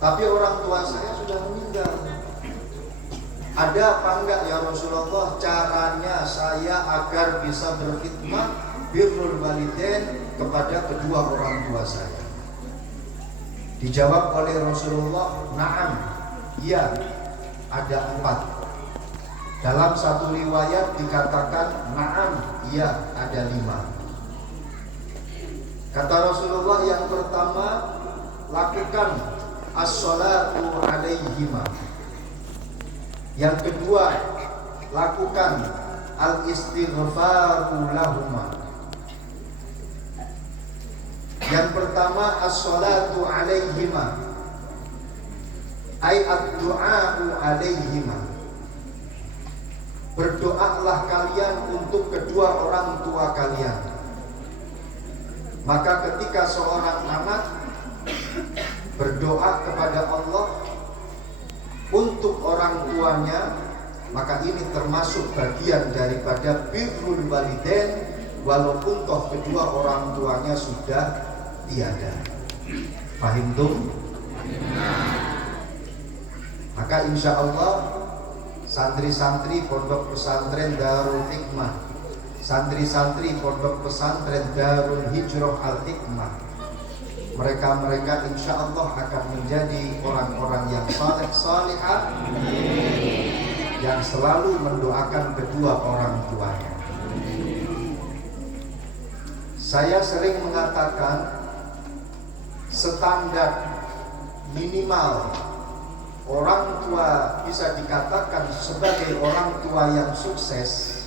tapi orang tua saya sudah meninggal. Ada apa enggak ya Rasulullah caranya saya agar bisa berkhidmat birrul walidain kepada kedua orang tua saya? Dijawab oleh Rasulullah, na'am, iya, ada 4. Dalam satu riwayat dikatakan na'am, iya, ada 5. Kata Rasulullah, yang pertama, lakukan as-salatu alaihima. Yang kedua, lakukan al-istighfaru lahuma. Yang pertama, as-salatu alaihima, ay ad-du'a'u alaihima. Berdoalah kalian untuk kedua orang tua kalian. Maka ketika seorang anak berdoa kepada Allah untuk orang tuanya, maka ini termasuk bagian daripada birrul walidain, walaupun toh kedua orang tuanya sudah tiada. Paham tuh? Maka insya Allah santri-santri pondok pesantren Darul Hikmah, santri-santri pondok pesantren Darul Hijrah Al-Hikmah, mereka insya Allah akan menjadi orang-orang yang saleh-salihah, yang selalu mendoakan kedua orang tuanya. Saya sering mengatakan standar minimal orang tua bisa dikatakan sebagai orang tua yang sukses,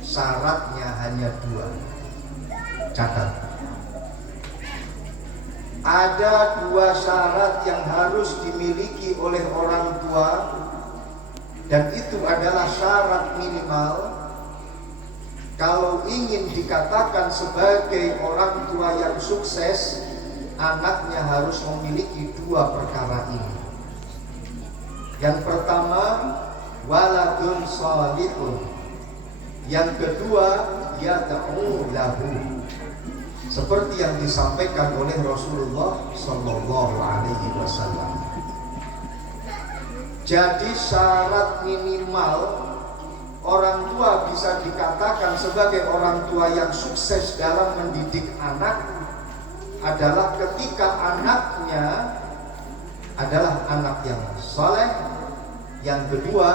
syaratnya hanya 2. Catat. Ada 2 syarat yang harus dimiliki oleh orang tua, dan itu adalah syarat minimal. Kalau ingin dikatakan sebagai orang tua yang sukses, anaknya harus memiliki 2 perkara ini. Yang pertama, waladun salihun. Yang kedua, yad'u lahu. Seperti yang disampaikan oleh Rasulullah sallallahu alaihi wasallam. Jadi syarat minimal orang tua bisa dikatakan sebagai orang tua yang sukses dalam mendidik anak adalah ketika anaknya adalah anak yang soleh. Yang kedua,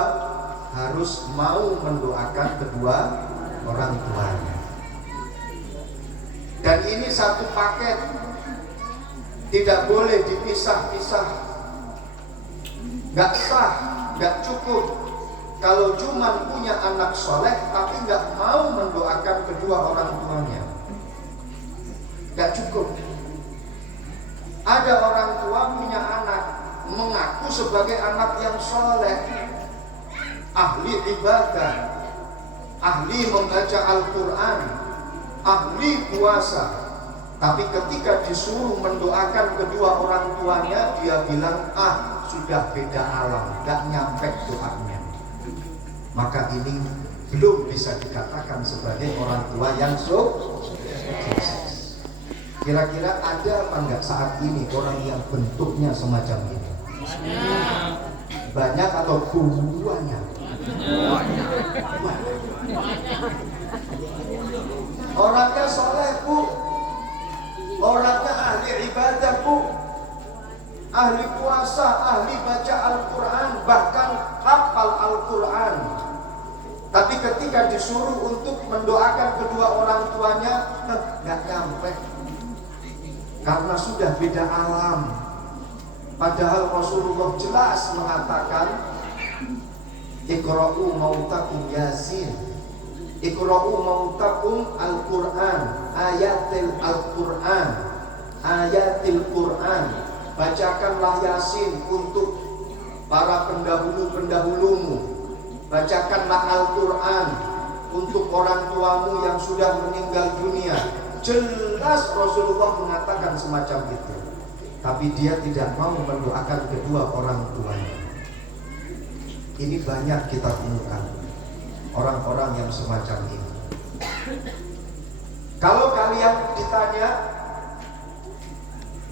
harus mau mendoakan kedua orang tuanya. Dan ini satu paket, tidak boleh dipisah-pisah. Gak sah, gak cukup kalau cuma punya anak soleh tapi gak mau mendoakan kedua orang tuanya. Gak cukup. Ada orang tua punya anak, mengaku sebagai anak yang soleh, ahli ibadah, ahli membaca Al-Quran, ahli puasa, tapi ketika disuruh mendoakan kedua orang tuanya, dia bilang, sudah beda alam, gak nyampe doanya. Maka ini belum bisa dikatakan sebagai orang tua yang sukses. Kira-kira ada apa enggak saat ini orang yang bentuknya semacam ini? Banyak atau banyak? Orangnya soleh, Bu. Orangnya ahli ibadah, Bu. Ahli puasa, ahli baca Al-Quran, bahkan hafal Al-Quran. Tapi ketika disuruh untuk mendoakan kedua orang tuanya, nggak nyampe. Karena sudah beda alam. Padahal Rasulullah jelas mengatakan, Iqra'u mautakum Yasin, Iqra'u mautakum Al-Quran, ayatil Al-Quran, ayatil Quran. Bacakanlah Yasin untuk para pendahulu-pendahulumu. Bacakanlah Al-Quran untuk orang tuamu yang sudah meninggal dunia. Jelas Rasulullah mengatakan semacam itu. Tapi dia tidak mau mendoakan kedua orang tuanya. Ini banyak kita temukan orang-orang yang semacam ini. Kalau kalian ditanya,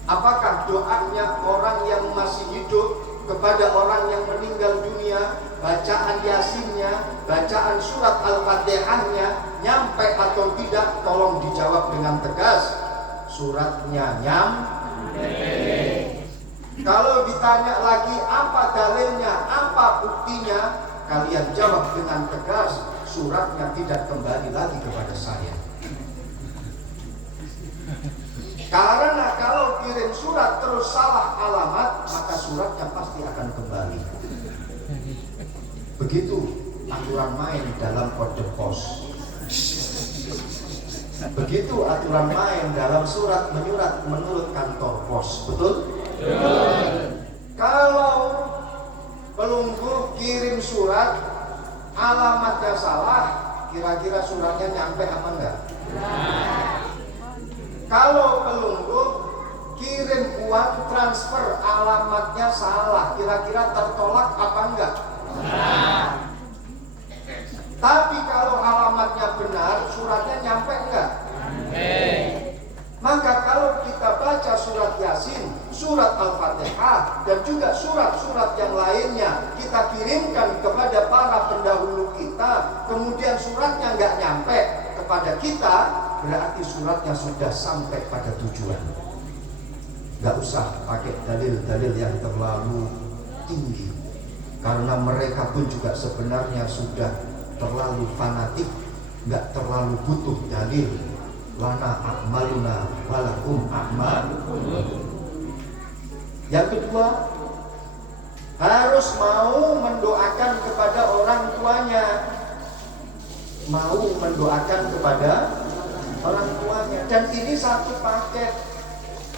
apakah doanya orang yang masih kepada orang yang meninggal dunia, bacaan yasinnya, bacaan surat al-fatihahnya nyampe atau tidak? Tolong dijawab dengan tegas. Suratnya nyampe. Kalau ditanya lagi apa dalilnya, apa buktinya, kalian jawab dengan tegas, suratnya tidak kembali lagi kepada saya. Karena kalau kirim surat terus salah alamat, maka suratnya pasti akan kembali. Begitu aturan main dalam kode pos. Begitu aturan main dalam surat menyurat menurut kantor pos. Betul? Kalau pelunggu kirim surat alamatnya salah, kira-kira suratnya nyampe apa enggak? Kalau pelunggu kirim uang transfer alamatnya salah, kira-kira tertolak apa enggak? Tapi kalau alamatnya benar, suratnya nyampe enggak? Maka kalau kita baca surat Yasin, surat Al-Fatihah, dan juga surat-surat yang lainnya, kita kirimkan kepada para pendahulu kita, kemudian suratnya nggak nyampe kepada kita, berarti suratnya sudah sampai pada tujuan. Nggak usah pakai dalil-dalil yang terlalu tinggi, karena mereka pun juga sebenarnya sudah terlalu fanatik, nggak terlalu butuh dalil. Lana a'maluna walakum a'malukum. Yang kedua, harus mau mendoakan kepada orang tuanya. Mau mendoakan kepada orang tuanya. Dan ini satu paket.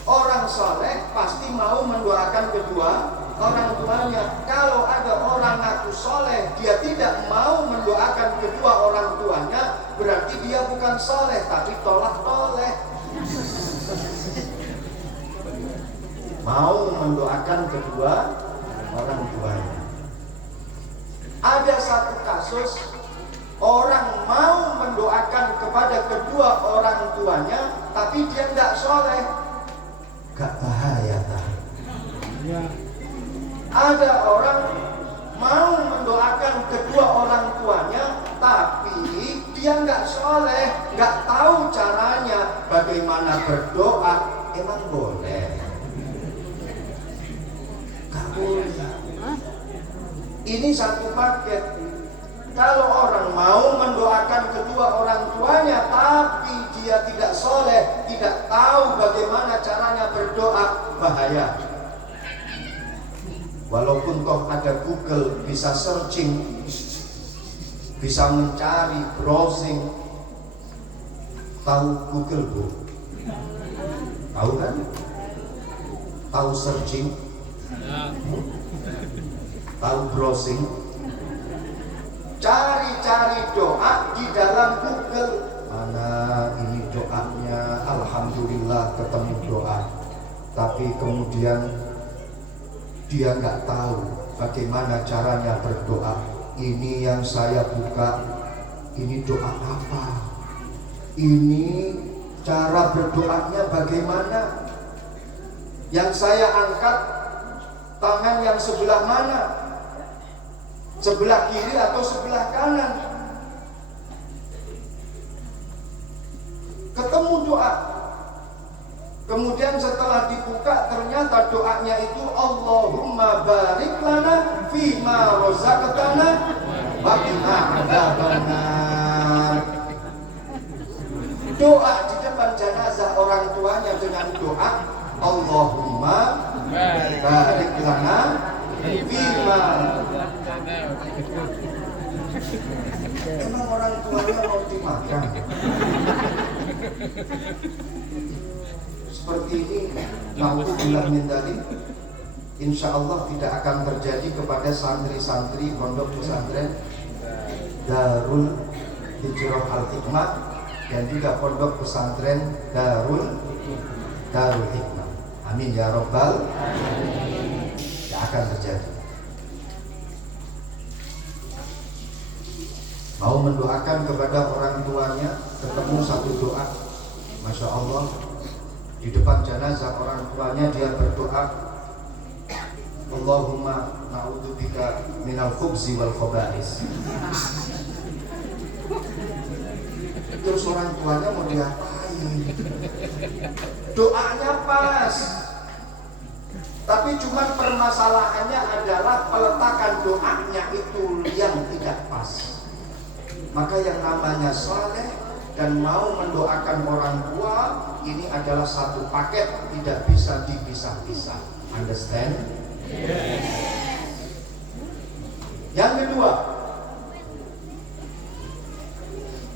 Orang soleh pasti mau mendoakan kedua orang tuanya. Kalau ada orang ngaku soleh, dia tidak mau mendoakan kedua orang tuanya, berarti dia bukan soleh, tapi tolak-toleh. Mau mendoakan kedua orang tuanya. Ada satu kasus, orang mau mendoakan kepada kedua orang tuanya, tapi dia tidak soleh. Gak bahaya tak? Ya. Ada orang mau mendoakan kedua orang tuanya, tapi dia nggak soleh, nggak tahu caranya bagaimana berdoa. Emang boleh? Gak boleh. Ini satu paket. Kalau orang mau mendoakan kedua orang tuanya, tapi dia tidak soleh, tidak tahu bagaimana caranya berdoa, bahaya. Walaupun toh ada Google, bisa searching, bisa mencari, browsing. Tahu Google, Bu? Tahu kan? Tahu searching? Tahu browsing? Cari-cari doa di dalam Google. Mana ini doanya? Alhamdulillah ketemu doa. Tapi kemudian dia nggak tahu bagaimana caranya berdoa. Ini yang saya buka, ini doa apa? Ini cara berdoanya bagaimana? Yang saya angkat tangan yang sebelah mana? Sebelah kiri atau sebelah kanan? Ketemu doa. Kemudian setelah dibuka, ternyata doanya itu Allahumma barik lana fima rozaqtana wa qina adzabannar. Doa di depan jenazah orang tuanya dengan doa Allahumma barik lana fima. Emang orang tuanya mau dimakan? Seperti ini, naudzubillah min dzalik, insya Allah tidak akan terjadi kepada santri-santri pondok pesantren Darul Hijrah Al-Hikmah dan juga pondok pesantren Darul Hikmah. Amin ya Rabbal alamin. Tidak akan terjadi. Mau mendoakan kepada orang tuanya, ketemu satu doa, Masya Allah, di depan jenazah orang tuanya dia berdoa, Allahumma na'udzubika minal khubzi wal khaba'is. Terus orang tuanya mau diapain? Doanya pas, tapi cuman permasalahannya adalah peletakan doanya itu yang tidak pas. Maka yang namanya saleh dan mau mendoakan orang tua ini adalah satu paket, tidak bisa dipisah-pisah. Understand? Yes. Yang kedua,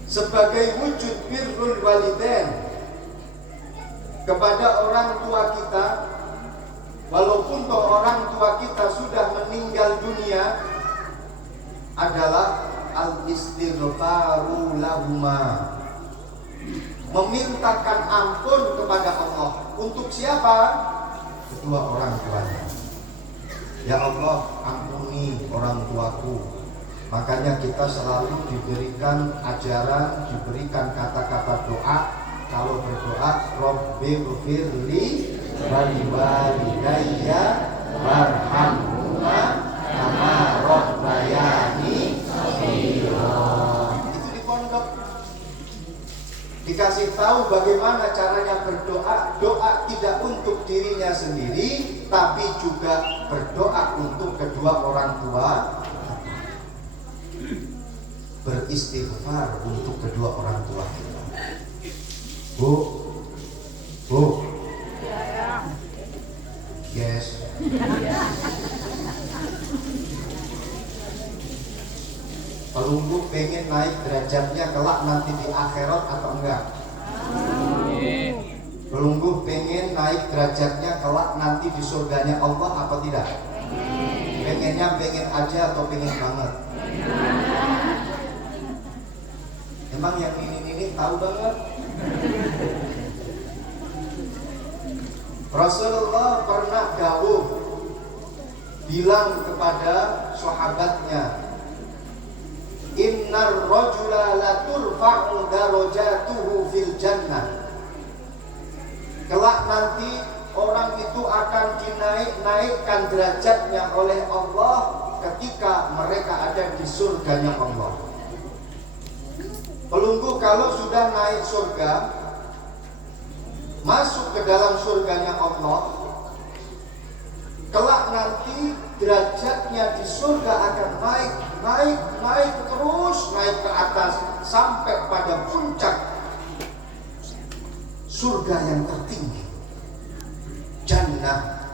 sebagai wujud birrul walidain kepada orang tua kita, walaupun orang tua kita sudah meninggal dunia, adalah al-istighfaru lahuma, memintakan ampun kepada Allah. Untuk siapa? Kedua orang tuanya. Ya Allah, ampuni orang tuaku. Makanya kita selalu diberikan ajaran, diberikan kata-kata doa. Kalau berdoa, Rabbi ghfirli waliwalidayya warhamhuma kama rabbayani shaghira. Itu di pondok dikasih tahu bagaimana caranya berdoa. Doa tidak untuk dirinya sendiri, tapi juga berdoa untuk kedua orang tua. Beristighfar untuk kedua orang tua kita. Bu, yes. Pelunggu pengen naik derajatnya kelak nanti di akhirat atau enggak? Pelunggu pengen naik derajatnya kelak nanti di surganya Allah apa tidak? Pengennya pengen aja atau pengen banget? Emang yang ini tahu banget? Rasulullah pernah dawuh bilang kepada sahabatnya, innar rajula la turfa'u darajatuhu fil jannah. Kelak nanti orang itu akan dinaikkan derajatnya oleh Allah ketika mereka ada di surganya Allah. Pelunggu kalau sudah naik surga, masuk ke dalam surganya Allah, kelak nanti derajatnya di surga akan naik terus, naik ke atas sampai pada puncak surga yang tertinggi, jannah,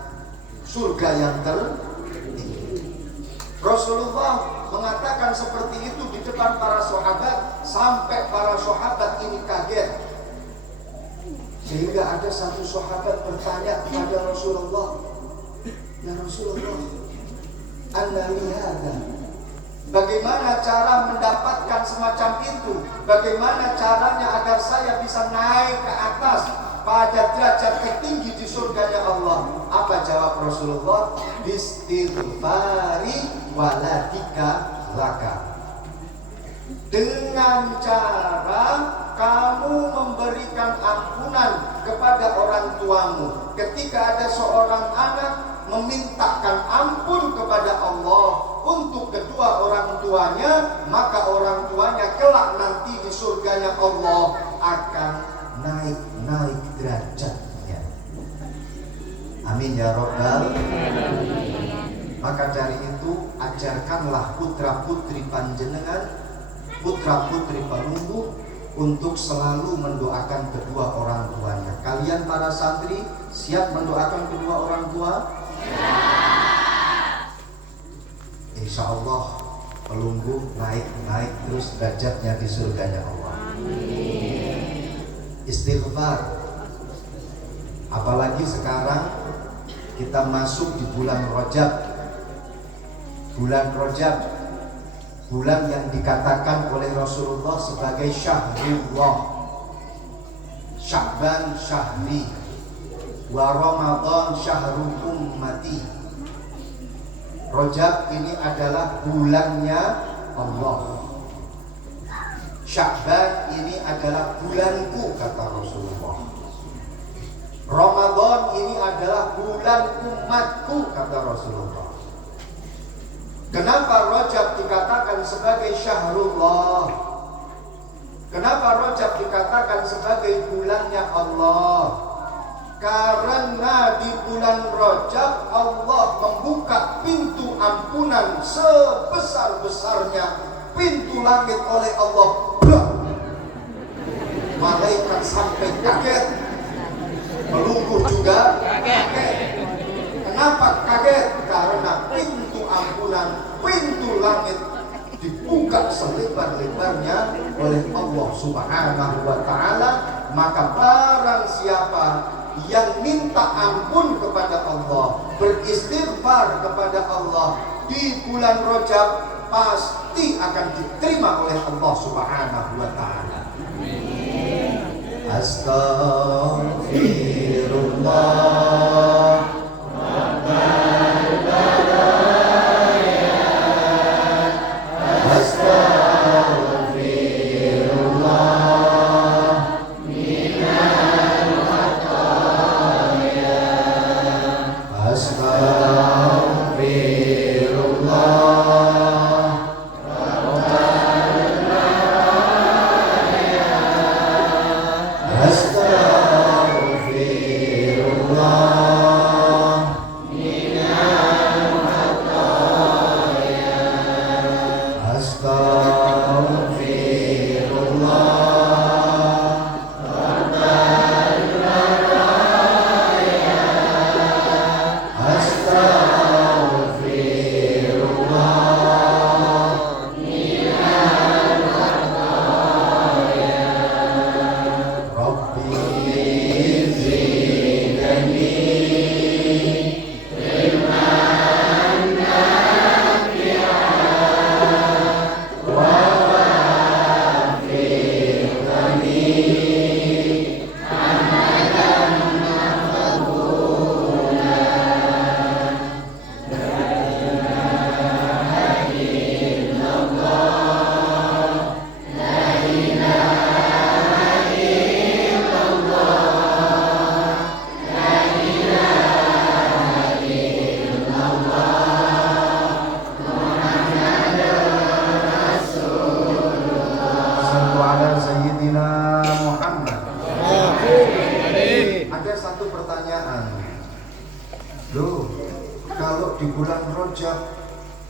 surga yang tertinggi. Rasulullah mengatakan seperti itu di depan para sahabat, sampai para sahabat ini kaget. Sehingga ada satu sahabat bertanya kepada Rasulullah, ya Rasulullah, anna lihada, bagaimana cara mendapatkan semacam itu? Bagaimana caranya agar saya bisa naik ke atas pada derajat tertinggi di surganya Allah? Apa jawab Rasulullah? Bistighfari waladika laka. Dengan cara kamu memberikan ampunan kepada orang tuamu. Ketika ada seorang anak memintakan ampun kepada Allah untuk kedua orang tuanya, maka orang tuanya kelak nanti di surganya Allah akan naik derajatnya. Amin ya Rabbal alamin. Maka dari itu ajarkanlah putra putri panjenengan, putra putri pelunggu, untuk selalu mendoakan kedua orang tuanya. Kalian para santri siap mendoakan kedua orang tua? Insya Allah pelunggu naik terus derajatnya di surganya Allah. Istighfar. Apalagi sekarang kita masuk di bulan Rajab. Bulan Rajab, bulan yang dikatakan oleh Rasulullah sebagai Syahrullah. Sya'ban syahri wa Ramadan syahrul ummati. Rajab ini adalah bulannya Allah. Sya'ban ini adalah bulanku, kata Rasulullah. Ramadan ini adalah bulan umatku, kata Rasulullah. Kenapa Rajab dikatakan sebagai syahrullah? Kenapa Rajab dikatakan sebagai bulannya Allah? Karena di bulan Rajab Allah membuka pintu ampunan sebesar-besarnya pintu langit oleh Allah. Malaikat sampai kaget, melungguh juga kaget. Kenapa kaget? Karena pintu ampunan, pintu langit dibuka selebar-lebarnya oleh Allah Subhanahu wa Ta'ala. Maka barang siapa yang minta ampun kepada Allah, beristighfar kepada Allah di bulan Rajab, pasti akan diterima oleh Allah Subhanahu wa Ta'ala. Astaghfirullah.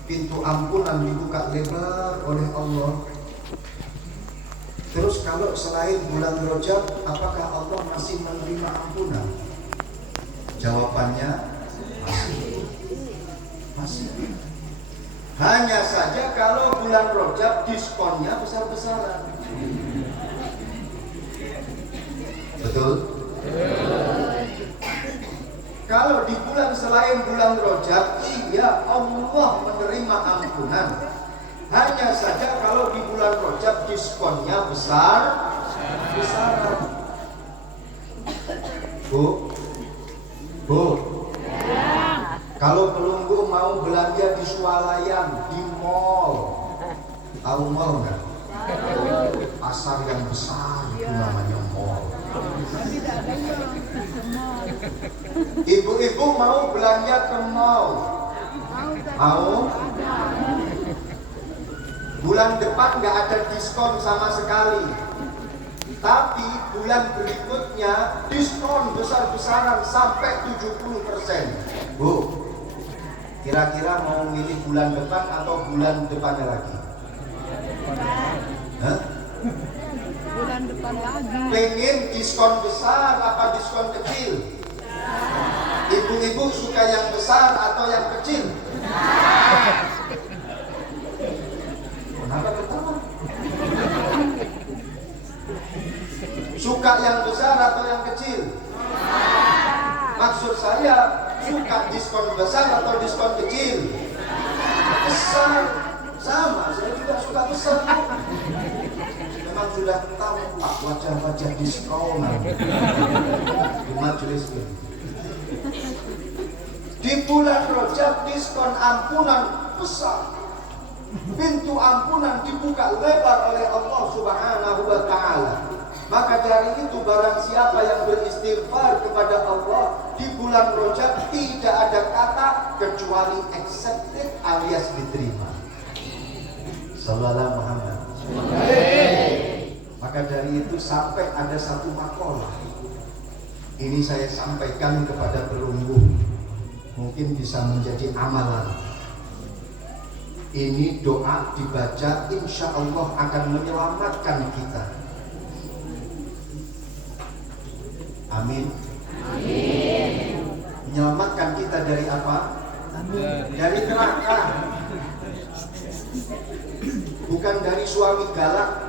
Pintu ampunan dibuka lebar oleh Allah. Terus kalau selain bulan Rajab, apakah Allah masih menerima ampunan? Jawabannya masih. Hanya saja kalau bulan Rajab diskonnya besar-besaran. Betul? Kalau di bulan selain bulan Rajab, iya Allah menerima ampunan. Hanya saja kalau di bulan Rajab diskonnya besar-besaran. Bu, kalau pelunggu mau belanja di swalayan, di mall, tahu mall nggak? Pasar yang besar itu namanya mall. Ibu-ibu mau belanja ke mall? Mau? Bulan depan nggak ada diskon sama sekali. Tapi bulan berikutnya diskon besar-besaran sampai 70%. Bu, kira-kira mau milih bulan depan atau bulan depannya lagi? Hah? Bulan depan lagi. Pengen diskon besar apa diskon kecil? Ibu-ibu suka yang besar atau yang kecil? Kenapa ketawa? Suka yang besar atau yang kecil? Maksud saya, suka diskon besar atau diskon kecil? Besar. Sama, saya juga suka besar. Memang sudah tampak wajah-wajah diskonan di majelis ini. Di bulan Rajab diskon ampunan besar. Pintu ampunan dibuka lebar oleh Allah Subhanahu wa Ta'ala. Maka dari itu barang siapa yang beristighfar kepada Allah di bulan Rajab, tidak ada kata kecuali accepted alias diterima. Sallallahu Muhammad. Maka dari itu sampai ada satu makalah. Ini saya sampaikan kepada perunggu, mungkin bisa menjadi amalan. Ini doa dibaca, insya Allah akan menyelamatkan kita. Amin. Amin. Menyelamatkan kita dari apa? Amin. Dari neraka. Bukan dari suami galak.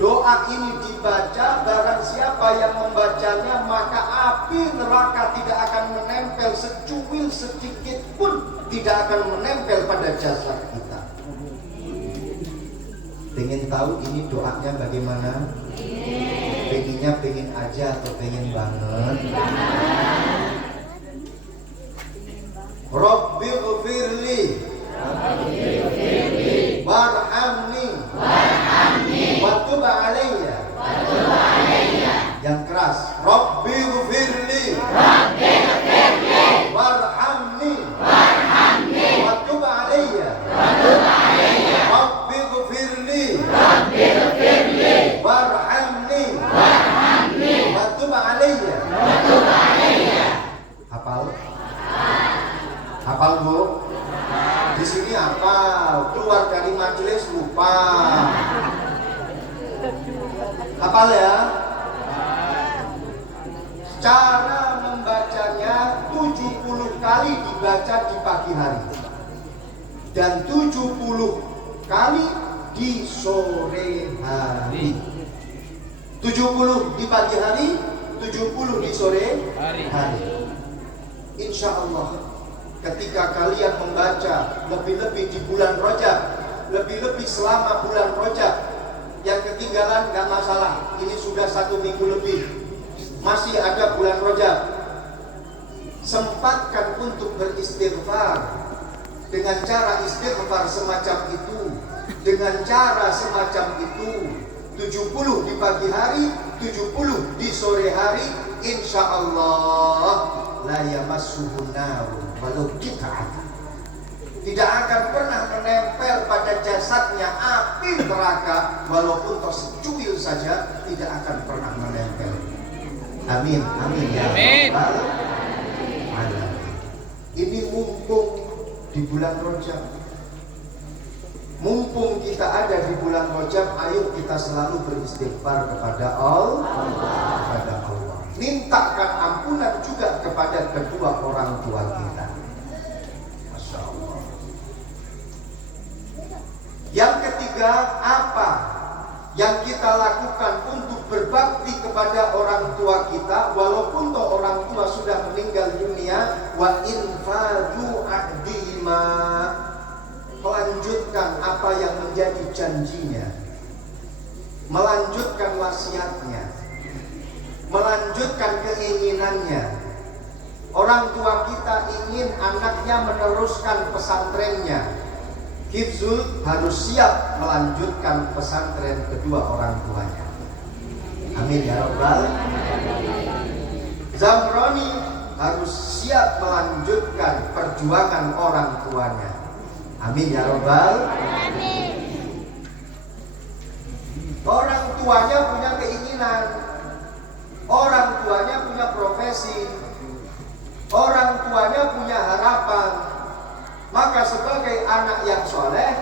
Doa ini dibaca, barang siapa yang membacanya, maka api neraka tidak akan menempel secuil sedikit pun, tidak akan menempel pada jasad kita. Pengen tahu ini doanya bagaimana? Pengennya pengen aja atau pengen banget? Rabbi ghfirli warhamni wa tub alayya. Yang keras. Rabbi ghfirli warhamni wa tub alayya. Rabbi ghfirli warhamni wa tub alayya. Hafal? Hafal Bu? Di sini hafal, keluar dari majelis lupa. Hafal ya? Cara membacanya 70 kali dibaca di pagi hari dan 70 kali di sore hari. 70 di pagi hari, 70 di sore hari. Insya Allah ketika kalian membaca, lebih-lebih di bulan Rajab, lebih-lebih selama bulan Rajab, yang ketinggalan gak masalah, ini sudah 1 minggu lebih, masih ada bulan Rajab. Sempatkan untuk beristighfar dengan cara istighfar semacam itu, dengan cara semacam itu, 70 di pagi hari, 70 di sore hari, insya Allah la yamassuhun nar walau qita'atan. Tidak akan pernah menempel pada jasadnya api neraka, walaupun secuil saja, tidak akan pernah menempel. Amin, amin ya Rabbal alamin. Ini mumpung di bulan Rajab, mumpung kita ada di bulan Rajab, ayo kita selalu beristighfar kepada Allah. Mintakan ampunan juga kepada kedua orang tua kita. Masya Allah. Yang ketiga, apa yang kita lakukan untuk berbakti kepada orang tua kita, walaupun toh orang tua sudah meninggal dunia? Wa infadu ahdima, melanjutkan apa yang menjadi janjinya, melanjutkan wasiatnya, melanjutkan keinginannya. Orang tua kita ingin anaknya meneruskan pesantrennya, Hifzul harus siap melanjutkan pesantren kedua orang tuanya. Amin ya Rabbal. Zamroni harus siap melanjutkan perjuangan orang tuanya. Amin ya Rabbal. Orang tuanya punya keinginan, orang tuanya punya profesi, orang tuanya punya harapan. Maka sebagai anak yang soleh,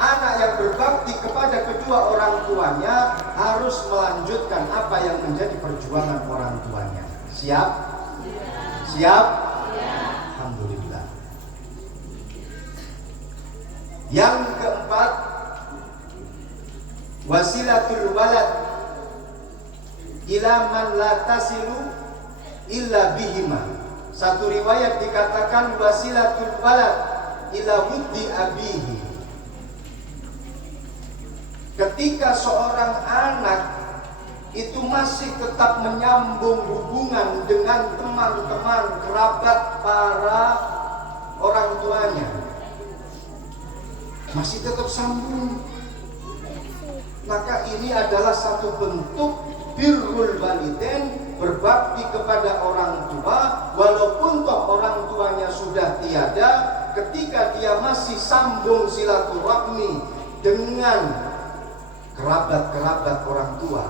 anak yang berbakti kepada kedua orang tuanya, harus melanjutkan apa yang menjadi perjuangan orang tuanya. Siap? Siap? Alhamdulillah. Yang keempat, wasilatul walad ila man la tasilu illa bihima. Satu riwayat dikatakan wasilatul walad ila wuddi abihi. Ketika seorang anak itu masih tetap menyambung hubungan dengan teman-teman, kerabat, para orang tuanya, masih tetap sambung. Maka ini adalah satu bentuk birrul walidain, berbakti kepada orang tua, walaupun toh orang tuanya sudah tiada, ketika dia masih sambung silaturahmi dengan kerabat-kerabat orang tua,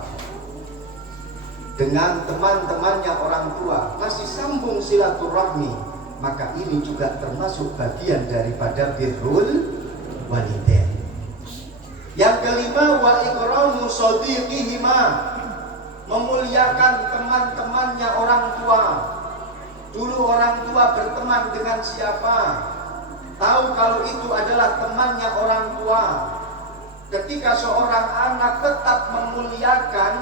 dengan teman-temannya orang tua, masih sambung silaturahmi, maka ini juga termasuk bagian daripada birrul walidain. Yang kelima, wa ikramu shadiqihima, memuliakan teman-temannya orang tua. Dulu orang tua berteman dengan siapa? Tahu kalau itu adalah temannya orang tua. Ketika seorang anak tetap memuliakan,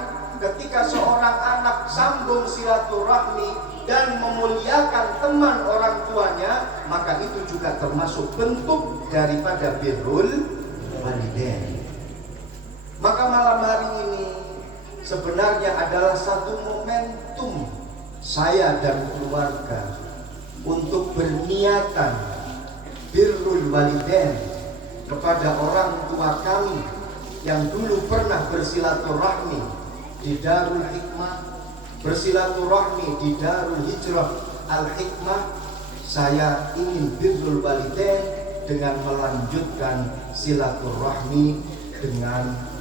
ketika seorang anak sambung silaturahmi dan memuliakan teman orang tuanya, maka itu juga termasuk bentuk daripada birrul walidain. Maka malam hari ini sebenarnya adalah satu momentum saya dan keluarga untuk berniatan birrul walidain kepada orang tua kami yang dulu pernah bersilaturahmi di Darul Hikmah, bersilaturahmi di Darul Hijrah Al-Hikmah. Saya ingin birrul walidain dengan melanjutkan silaturahmi dengan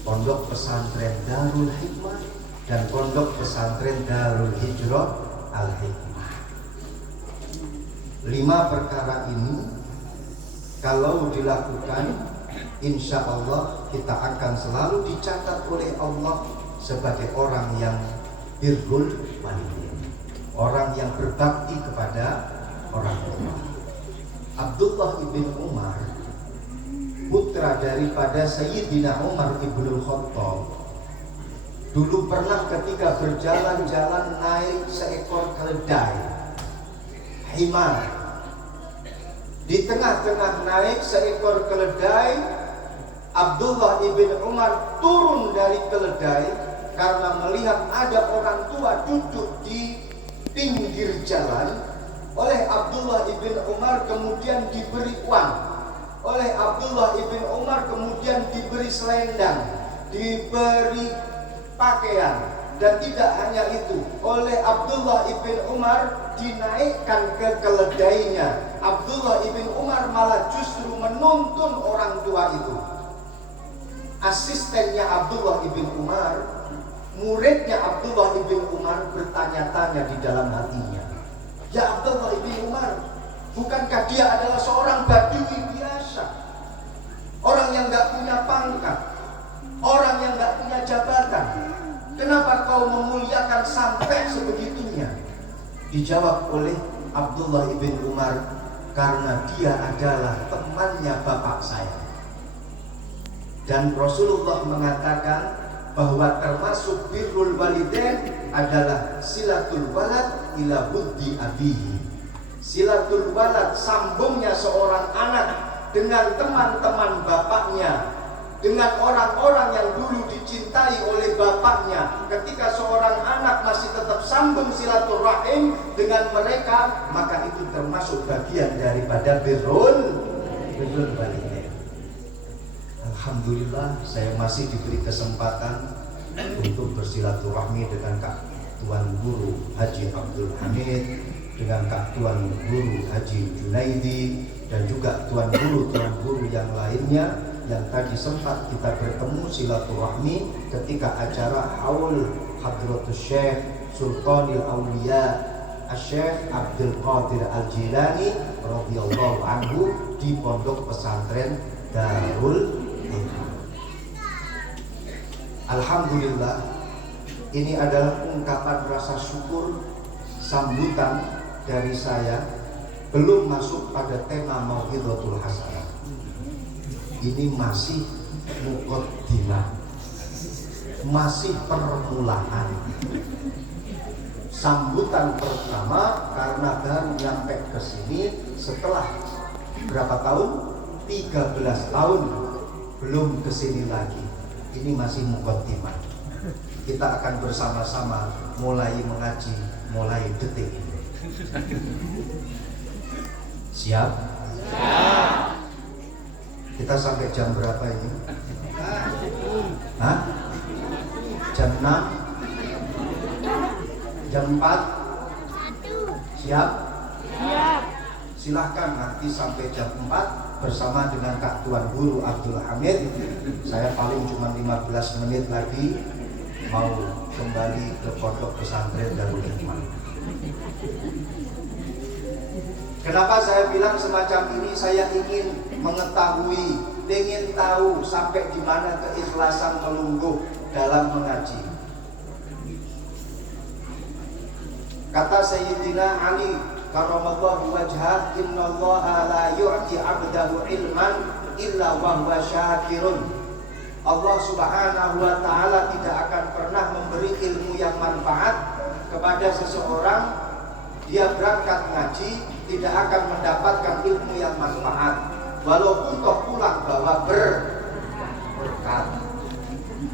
Pondok Pesantren Darul Hikmah dan Pondok Pesantren Darul Hijrah Al-Hikmah. 5 perkara ini kalau dilakukan, insya Allah kita akan selalu dicatat oleh Allah sebagai orang yang birrul walidain, orang yang berbakti kepada orang tua. Abdullah ibn Umar, putra daripada Sayyidina Umar ibnul Khattab, dulu pernah ketika berjalan-jalan naik seekor keledai himar. Di tengah-tengah naik seekor keledai, Abdullah ibn Umar turun dari keledai karena melihat ada orang tua duduk di pinggir jalan. Oleh Abdullah ibn Umar kemudian diberi uang. Oleh Abdullah ibn Umar kemudian diberi selendang, diberi pakaian, dan tidak hanya itu, oleh Abdullah ibn Umar dinaikkan ke keledainya. Abdullah ibn Umar malah justru menuntun orang tua itu. Asistennya Abdullah ibn Umar, muridnya Abdullah ibn Umar bertanya-tanya di dalam hatinya, ya Abdullah ibn Umar, bukankah dia adalah seorang badui biasa, orang yang gak punya pangkat, orang yang gak punya jabatan, kenapa kau memuliakan sampai sebegitunya? Dijawab oleh Abdullah ibn Umar, karena dia adalah temannya bapak saya. Dan Rasulullah mengatakan bahwa termasuk birrul walidain adalah silatul walad ila buddi abihi. Silatul walad, sambungnya seorang anak dengan teman-teman bapaknya, dengan orang-orang yang dulu dicintai oleh bapaknya. Ketika seorang anak masih tetap sambung silaturahim dengan mereka, maka itu termasuk bagian daripada birrul walidain. Alhamdulillah saya masih diberi kesempatan untuk bersilaturahmi dengan Kak Tuan Guru Haji Abdul Hamid, dengan Kak Tuan Guru Haji Junaidi, dan juga Tuan Guru yang lainnya yang tadi sempat kita bertemu silaturahmi ketika acara Haul Hadratus Syekh Sultanil Auliya Syekh Abdul Qadir Al-Jilani radhiyallahu anhu di Pondok Pesantren Darul Hikmah. Alhamdulillah, ini adalah ungkapan rasa syukur, sambutan dari saya, belum masuk pada tema Mau'izatul Hasanah. Ini masih muqaddimah, masih permulaan. Sambutan pertama karena baru nyampe ke sini setelah berapa tahun? 13 tahun belum ke sini lagi. Ini masih muqaddimah. Kita akan bersama-sama mulai mengaji mulai detik ini. Siap? Siap. Kita sampai jam berapa ini? Hah? Jam 6? Jam 4? Siap? Siap. Silahkan nanti sampai jam 4 bersama dengan Kak Tuan Guru Abdul Hamid. Saya paling cuma 15 menit lagi mau kembali ke pondok pesantren Darul Hikmah. Kenapa saya bilang semacam ini? Saya ingin mengetahui, ingin tahu sampai di mana keikhlasan melungguh dalam mengaji. Kata Sayyidina Ali karramallahu wajhah, innallaha la yu'ti 'abdahu ilman illa wa huwa syakirun. Allah Subhanahu wa taala tidak akan pernah memberi ilmu yang manfaat kepada seseorang. Dia berangkat ngaji tidak akan mendapatkan ilmu yang manfaat walaupun toh pulang bawa berkat.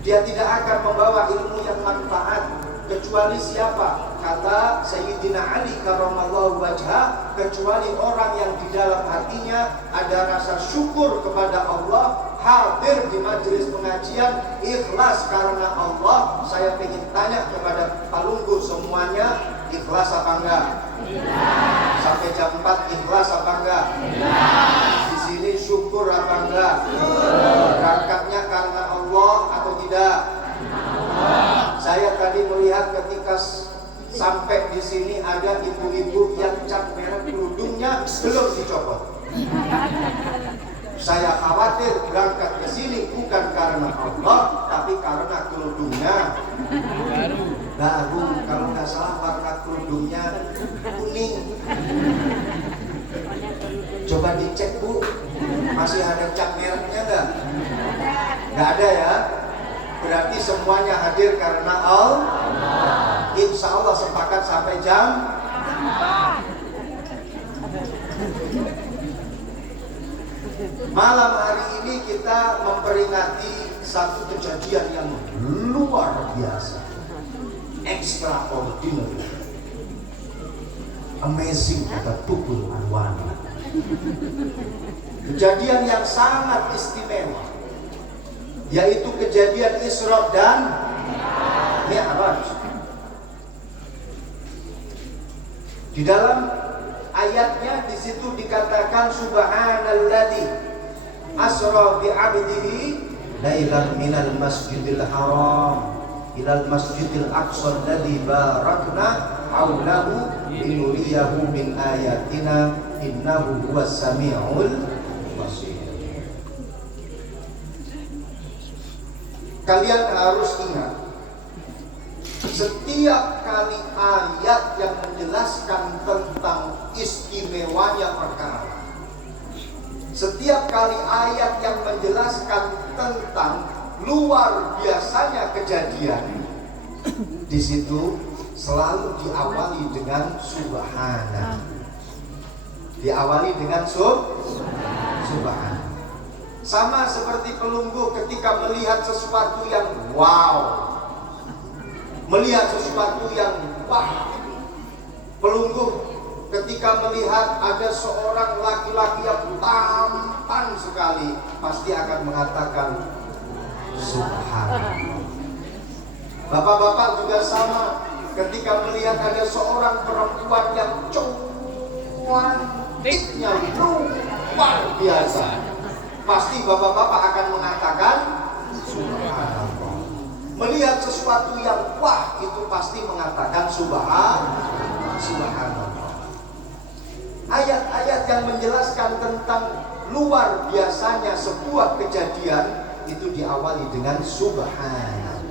Dia tidak akan membawa ilmu yang manfaat kecuali siapa? Kata Sayyidina Ali karramallahu wajhah, kecuali orang yang di dalam hatinya ada rasa syukur kepada Allah, hadir di majelis pengajian ikhlas karena Allah. Saya ingin tanya kepada Pak Lungguh semuanya, ikhlas apa enggak? Ikhlas. Sampai jam 4 ikhlas apa enggak? Ikhlas. Di sini syukur apa enggak? Syukur. Berangkatnya karena Allah atau tidak? Allah. Saya tadi melihat ketika sampai di sini ada ibu-ibu yang cap merah kerudungnya belum dicopot. Saya khawatir berangkat ke sini bukan karena Allah, tapi karena kerudungnya baru. Kalau nggak salah warna kerudungnya kuning. Coba dicek Bu, masih ada cap merahnya nggak? Nggak ada ya? Berarti semuanya hadir karena Allah. Insya Allah sepakat sampai jam 4. Malam hari ini kita memperingati satu kejadian yang luar biasa, extraordinary, amazing kata Tukul Anwani. Kejadian yang sangat istimewa, yaitu kejadian Isra dan Mi'raj. Di dalam ayatnya di situ dikatakan subhanalladzi asra bi 'abdihi lailan minal masjidil haram ilal masjidil aqsa alladzi barakna haulahu linuriyahu min ayatina innahu huwas samiul basir. Kalian harus ingat, setiap kali ayat yang menjelaskan tentang istimewanya perkara, setiap kali ayat yang menjelaskan tentang luar biasanya kejadian, di situ selalu diawali dengan subhana. Diawali dengan subhana. Sama seperti pelunggu ketika melihat sesuatu yang wow, melihat sesuatu yang wah. Pelunggu ketika melihat ada seorang laki-laki yang tampan sekali, pasti akan mengatakan subhanallah. Bapak-bapak juga sama, ketika melihat ada seorang perempuan yang cantiknya luar biasa, pasti bapak-bapak akan mengatakan subhanallah. Melihat sesuatu yang wah, itu pasti mengatakan subhanallah. Ayat-ayat yang menjelaskan tentang luar biasanya sebuah kejadian itu diawali dengan subhanallah.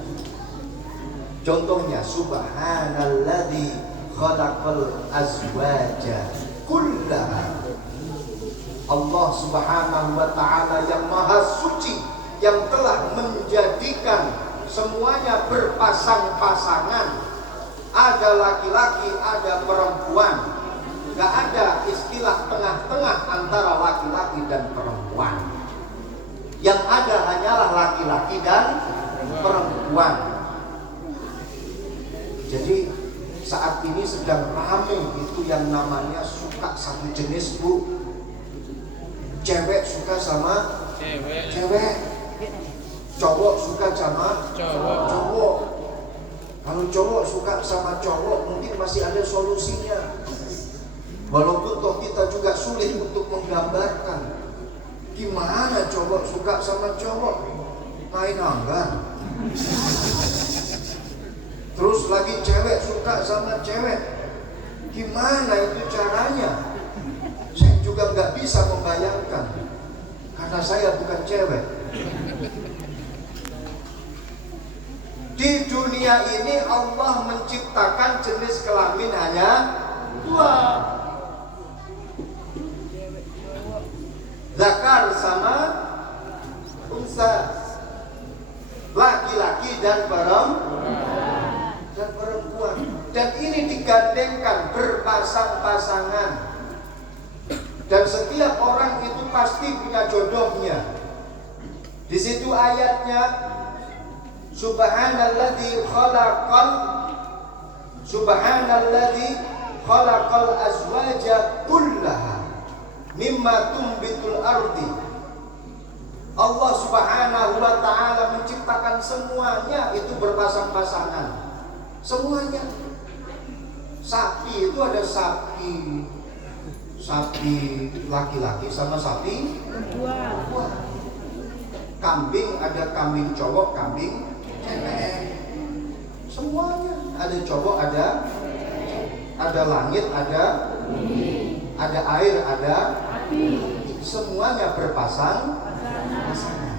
Contohnya subhanalladzi khalaqal azwaja kullaha. Allah Subhanahu wa taala yang maha suci, yang telah menjadikan semuanya berpasang-pasangan. Ada laki-laki, ada perempuan. Gak ada istilah tengah-tengah antara laki-laki dan perempuan. Yang ada hanyalah laki-laki dan perempuan. Jadi saat ini sedang ramai itu yang namanya suka satu jenis, Bu. Cewek suka sama cewek. Cowok suka sama cowok. Kalau cowok suka sama cowok mungkin masih ada solusinya. Walaupun toh kita juga sulit untuk menggambarkan gimana cowok suka sama cowok. Main anggar. Terus lagi cewek suka sama cewek. Gimana itu caranya? Saya juga nggak bisa membayangkan karena saya bukan cewek. Di dunia ini Allah menciptakan jenis kelamin hanya 2. Zakar sama unsa, laki-laki dan perempuan. Dan ini digandengkan berpasang-pasangan. Dan setiap orang itu pasti punya jodohnya. Di situ ayatnya Subhanalladzi khalaqal azwaja kullaha mimma tumbitul ardi. Allah Subhanahu wa ta'ala menciptakan semuanya itu berpasang-pasangan. Semuanya. Sapi itu ada sapi laki-laki sama sapi perempuan. Kambing ada kambing cowok, kambing cewek. Semuanya ada cowok, ada langit, ada air, ada api. Semuanya berpasang-pasangan.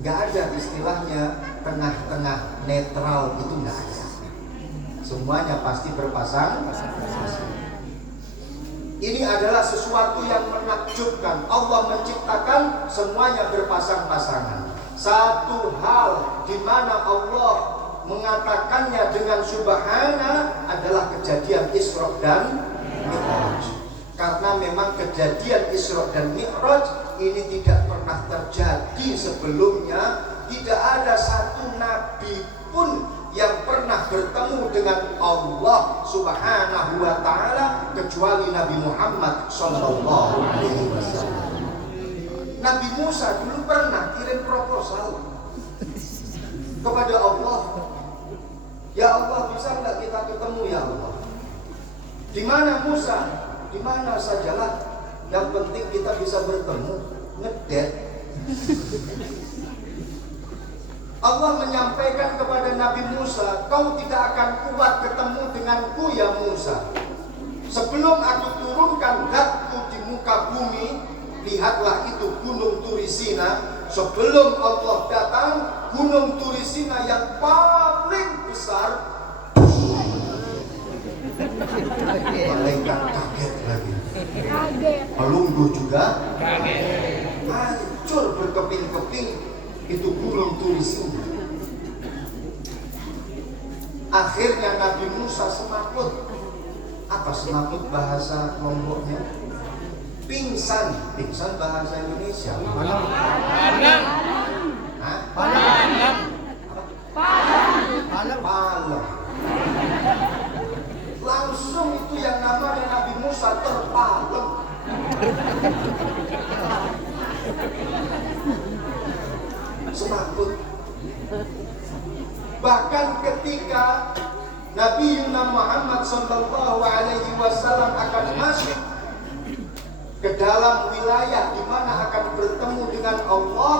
Gak ada istilahnya tengah-tengah, netral, itu gak ada. Semuanya pasti berpasang-pasangan. Ini adalah sesuatu yang menakjubkan. Allah menciptakan semuanya berpasang-pasangan. Satu hal di mana Allah mengatakannya dengan subhana adalah kejadian Isra dan Mi'raj. Karena memang kejadian Isra dan Mi'raj ini tidak pernah terjadi sebelumnya. Tidak ada satu nabi pun yang pernah bertemu dengan Allah Subhanahu wa ta'ala kecuali Nabi Muhammad sallallahu alaihi wasallam. Nabi Musa dulu pernah kirim proposal kepada Allah. Ya Allah, bisa enggak kita ketemu ya Allah? Di mana Musa? Di mana sajalah, yang penting kita bisa bertemu. Ngedet. Allah menyampaikan kepada Nabi Musa, kau tidak akan kuat ketemu denganku ya Musa. Sebelum aku turunkan zatku di muka bumi, lihatlah itu gunung Turisina. Sebelum Allah datang, gunung Turisina yang paling besar, malaikat kaget lagi. Melungguh juga kaget. Hancur berkeping-keping itu gunung Turisina. Akhirnya Nabi Musa semakut. Apa semakut bahasa Lomboknya? Pingsan. Pingsan bahasa Indonesia. Palang. Langsung itu yang namanya Nabi Musa terpalem. Semakut. Bahkan ketika Nabi Muhammad sallallahu alaihi wasallam akan masuk ke dalam wilayah di mana akan bertemu dengan Allah,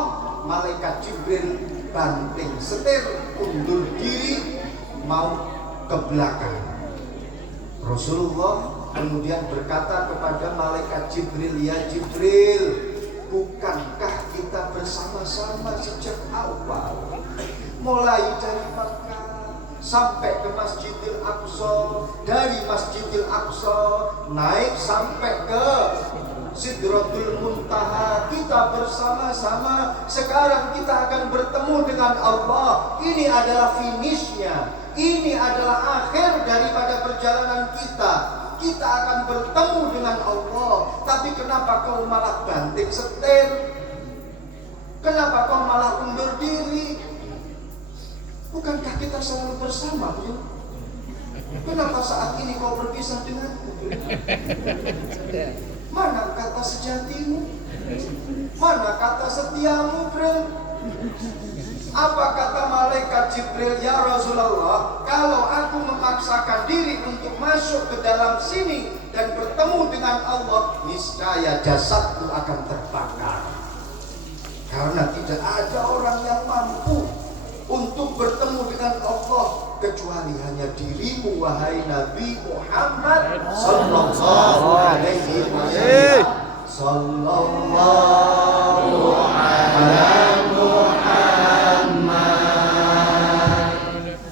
malaikat Jibril banting setir, undur diri mau ke belakang. Rasulullah kemudian berkata kepada malaikat Jibril, ya Jibril, bukankah kita bersama-sama sejak awal, mulai dari Makkah sampai ke Masjidil Aqsa, dari Masjidil Aqsa naik sampai ke Sidratul Muntaha, kita bersama-sama. Sekarang kita akan bertemu dengan Allah. Ini adalah finishnya, ini adalah akhir daripada perjalanan kita. Kita akan bertemu dengan Allah. Tapi kenapa kau malah banting setir? Kenapa kau malah undur diri? Bukankah kita selalu bersama, ya? Kenapa saat ini kau berpisah denganku? Mana kata kata sejatimu? Mana kata setiamu, Jibril? Apa kata malaikat Jibril? Ya Rasulullah, kalau aku memaksakan diri untuk masuk ke dalam sini dan bertemu dengan Allah, niscaya jasadku akan terbakar. Karena tidak ada orang yang mampu untuk bertemu dengan Allah kecuali hanya dirimu, wahai Nabi Muhammad sallallahu alaihi wasallam. Sallallahu alaihi Muhammad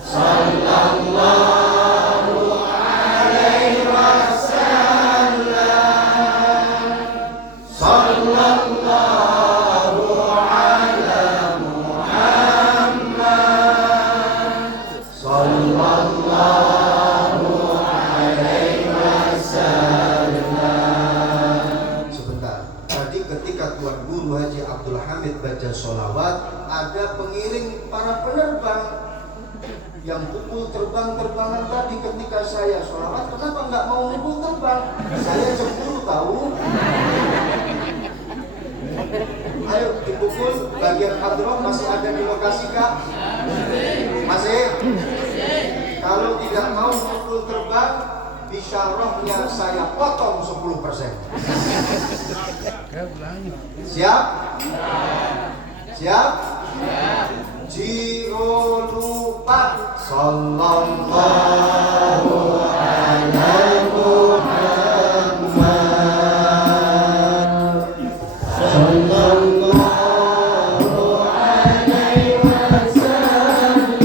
sallallahu alaihi wasallam. Sallallahu ala Muhammad sallallahu alaihi wasallam. Sebentar, tadi ketika Tuan Guru Haji Abdul Hamid baca sholawat, ada pengiring para penerbang yang pukul terbang-terbangan tadi. Ketika saya sholawat, kenapa nggak mau pukul terbang? Saya cemburu tahu. Ayo dipukul. Bagian hadroh masih ada di lokasi kak? Masih? Kalau tidak mau pukul terbang, bisyarahnya saya potong 10%. Siap? Siap? Jiro lupa. Sallallahu alaihi Muhammad sallallahu alaihi wasallam. Sallallahu alaihi Muhammad sallallahu alaihi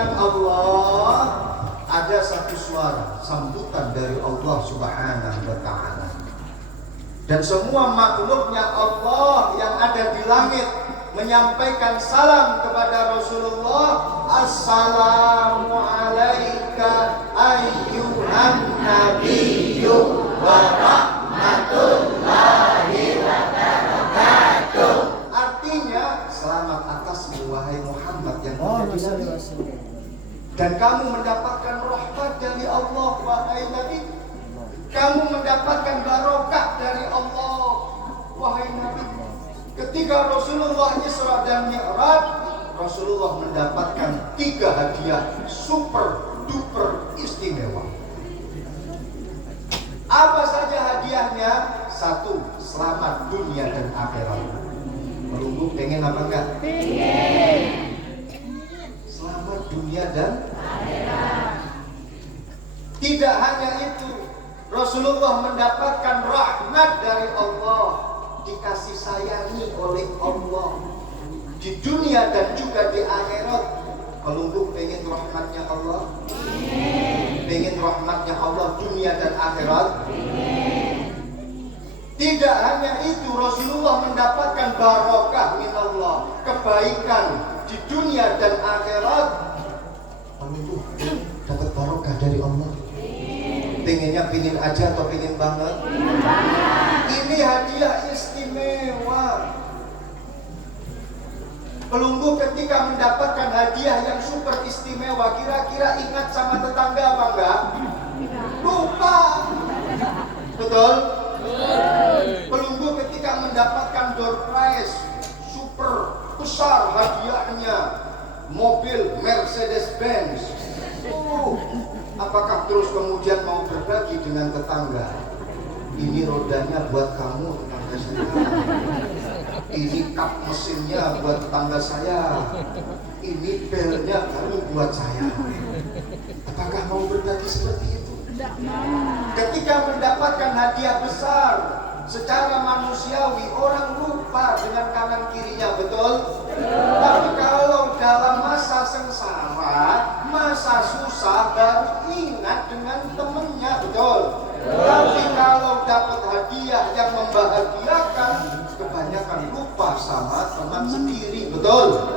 dengan Allah, ada satu suara sambutan dari Allah Subhanahu wa Ta'ala. Dan semua makhluknya Allah yang ada di langit menyampaikan salam kepada Rasulullah. Assalamu alaika ayyuhan nabiyyu wa rahmatullahi wa barakatuh. Artinya selamat atasmu wahai Muhammad yang ada di langit. Dan kamu mendapatkan rahmat dari Allah wahai Nabi. Kamu mendapatkan barokah dari Allah wahai Nabi. Ketika Rasulullah Isra dan Mi'raj, Rasulullah mendapatkan 3 hadiah super duper istimewa. Apa saja hadiahnya? 1, selamat dunia dan akhirat. Melunggu pengen apa enggak? Pengen. Selamat dunia dan akhirat. Tidak hanya itu, Rasulullah mendapatkan rahmat dari Allah, dikasih sayangi oleh Allah di dunia dan juga di akhirat. Melunggu pengen rahmatnya Allah? Pengen rahmatnya Allah dunia dan akhirat? Tidak hanya itu, Rasulullah mendapatkan barokah minallah, kebaikan di dunia dan akhirat. Melunggu dapat barokah dari Allah? Pengennya pingin aja atau pingin banget? Ini hadiah istimewa. Pelunggu ketika mendapatkan hadiah yang super istimewa, kira-kira ingat sama tetangga apa enggak? Lupa. Betul? Pelunggu ketika mendapatkan door prize super besar hadiahnya, mobil Mercedes Benz. Apakah terus kemudian mau berbagi dengan tetangga? Ini rodanya buat kamu tetangga saya. Ini kap mesinnya buat tetangga saya. Ini belnya baru buat saya. Apakah mau berbagi seperti itu? Ketika mendapatkan hadiah besar, secara manusiawi orang lupa dengan kanan kirinya, betul? Tapi kalau dalam masa sengsara, masa susah, baru ingat dengan temennya, betul? Tapi kalau dapat hadiah yang membahagiakan, kebanyakan lupa sama teman sendiri, betul?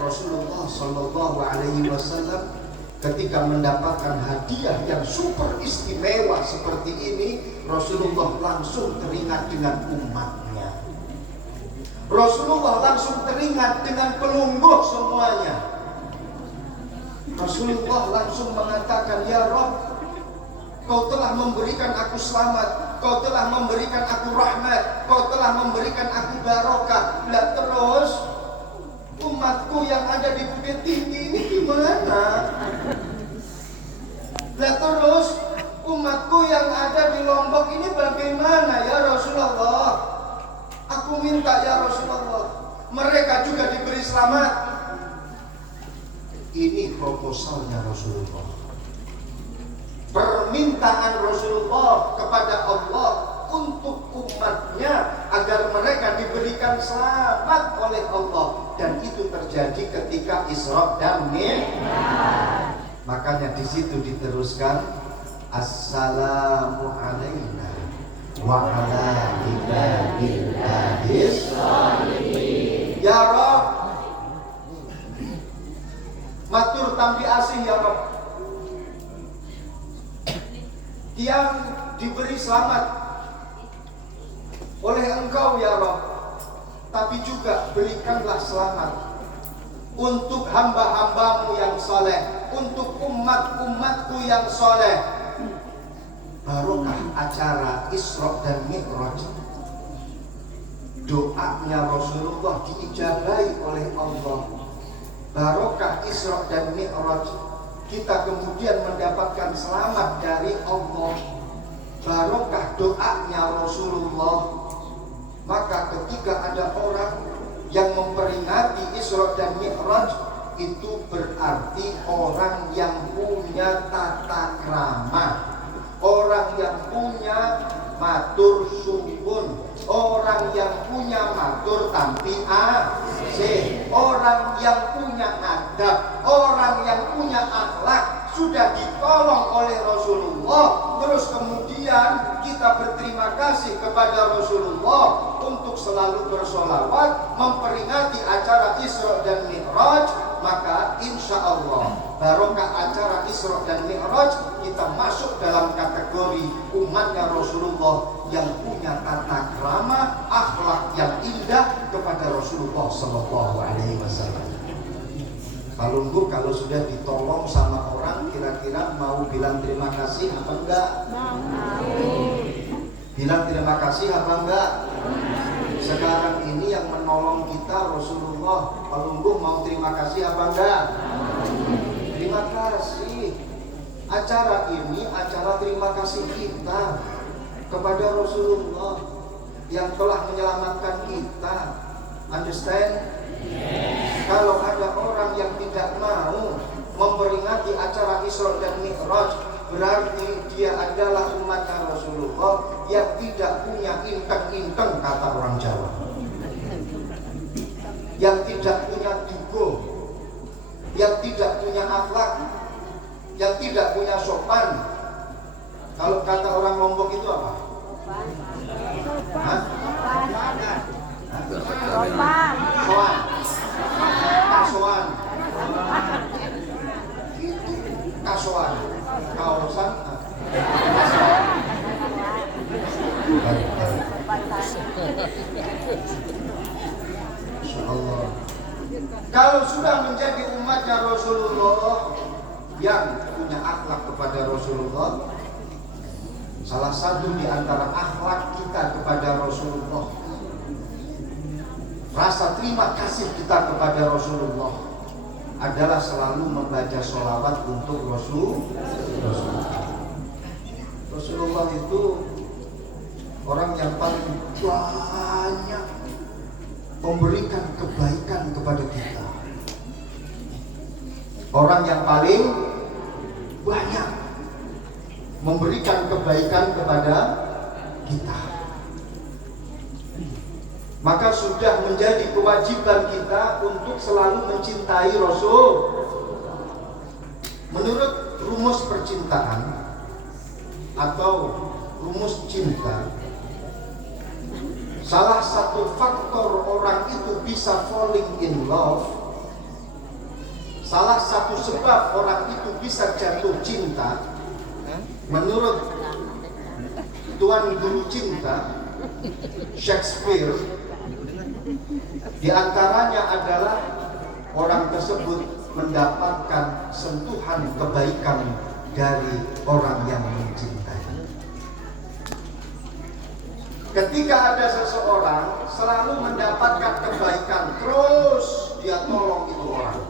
Rasulullah Shallallahu Alaihi Wasallam ketika mendapatkan hadiah yang super istimewa seperti ini, Rasulullah langsung teringat dengan umatnya. Rasulullah langsung teringat dengan pelungguh semuanya. Rasulullah langsung mengatakan, ya Rabb, Kau telah memberikan aku selamat, Kau telah memberikan aku rahmat, Kau telah memberikan aku barokah. Lah terus umatku yang ada di Bukit Tinggi ini gimana? Lah terus umatku yang ada di Lombok ini bagaimana ya Rasulullah? Aku minta ya Rasulullah, mereka juga diberi selamat. Ini proposalnya Rasulullah. Permintaan Rasulullah kepada Allah untuk umatnya agar mereka diberikan selamat oleh Allah, dan itu terjadi ketika Isra dan Mi'raj. Makanya di situ diteruskan Assalamu alaina wa ala ibadillahis sholihin. Ya Rabb, matur tampi asih ya Rabb, yang diberi selamat oleh Engkau ya Rabb, tapi juga berikanlah selamat untuk hamba-hambamu yang soleh, untuk umat-umatku yang soleh. Barokah acara Isra dan Mi'raj, doanya Rasulullah diijabahi oleh Allah. Barokah Isra dan Mi'raj, kita kemudian mendapatkan selamat dari Allah. Barokah doanya Rasulullah. Maka ketika ada orang yang memperingati Isra dan Mi'raj, itu berarti orang yang punya tata krama, orang yang punya matur suwun, orang yang punya matur tampi asih. orang yang punya adab, orang yang punya akhlak sudah ditolong oleh Rasulullah. Terus kemudian kita berterima kasih kepada Rasulullah untuk selalu bersolawat memperingati acara Isra dan Mi'raj, maka insya Allah barokah acara Isra dan Mi'raj kita masuk dalam kategori umatnya Rasulullah yang punya tata krama, akhlak yang indah kepada Rasulullah Sallallahu Alaihi Wasallam. Kalau sudah ditolong sama orang, kira-kira mau bilang terima kasih apa enggak? Bilang terima kasih apa enggak? Sekarang ini yang menolong kita Rasulullah, Palungguh mau terima kasih apa enggak? Terima kasih. Acara ini acara terima kasih kita kepada Rasulullah yang telah menyelamatkan kita. Understand? Kalau ada orang yang tidak mau memperingati acara Isra dan Mi'raj, berarti dia adalah umatnya Rasulullah yang tidak punya inteng-inteng, kata orang Jawa, yang tidak punya digo, yang tidak punya akhlak, yang tidak punya sopan. Kalau kata orang Lombok itu apa? Hah? Sopan. Kasoan. Itu kasoan. Kaosan. Insyaallah. Kalau sudah menjadi umatnya Rasulullah yang punya akhlak kepada Rasulullah, salah satu di antara akhlak kita kepada Rasulullah, rasa terima kasih kita kepada Rasulullah adalah selalu membaca sholawat untuk Rasulullah itu orang yang paling banyak memberikan kebaikan kepada kita, orang yang paling banyak memberikan kebaikan kepada kita. Maka sudah menjadi kewajiban kita untuk selalu mencintai Rasul. Menurut rumus percintaan atau rumus cinta, salah satu faktor orang itu bisa falling in love, salah satu sebab orang itu bisa jatuh cinta, menurut Tuan Guru Cinta Shakespeare, di antaranya adalah orang tersebut mendapatkan sentuhan kebaikan dari orang yang mencintai. Ketika ada seseorang selalu mendapatkan kebaikan, terus dia tolong itu orang,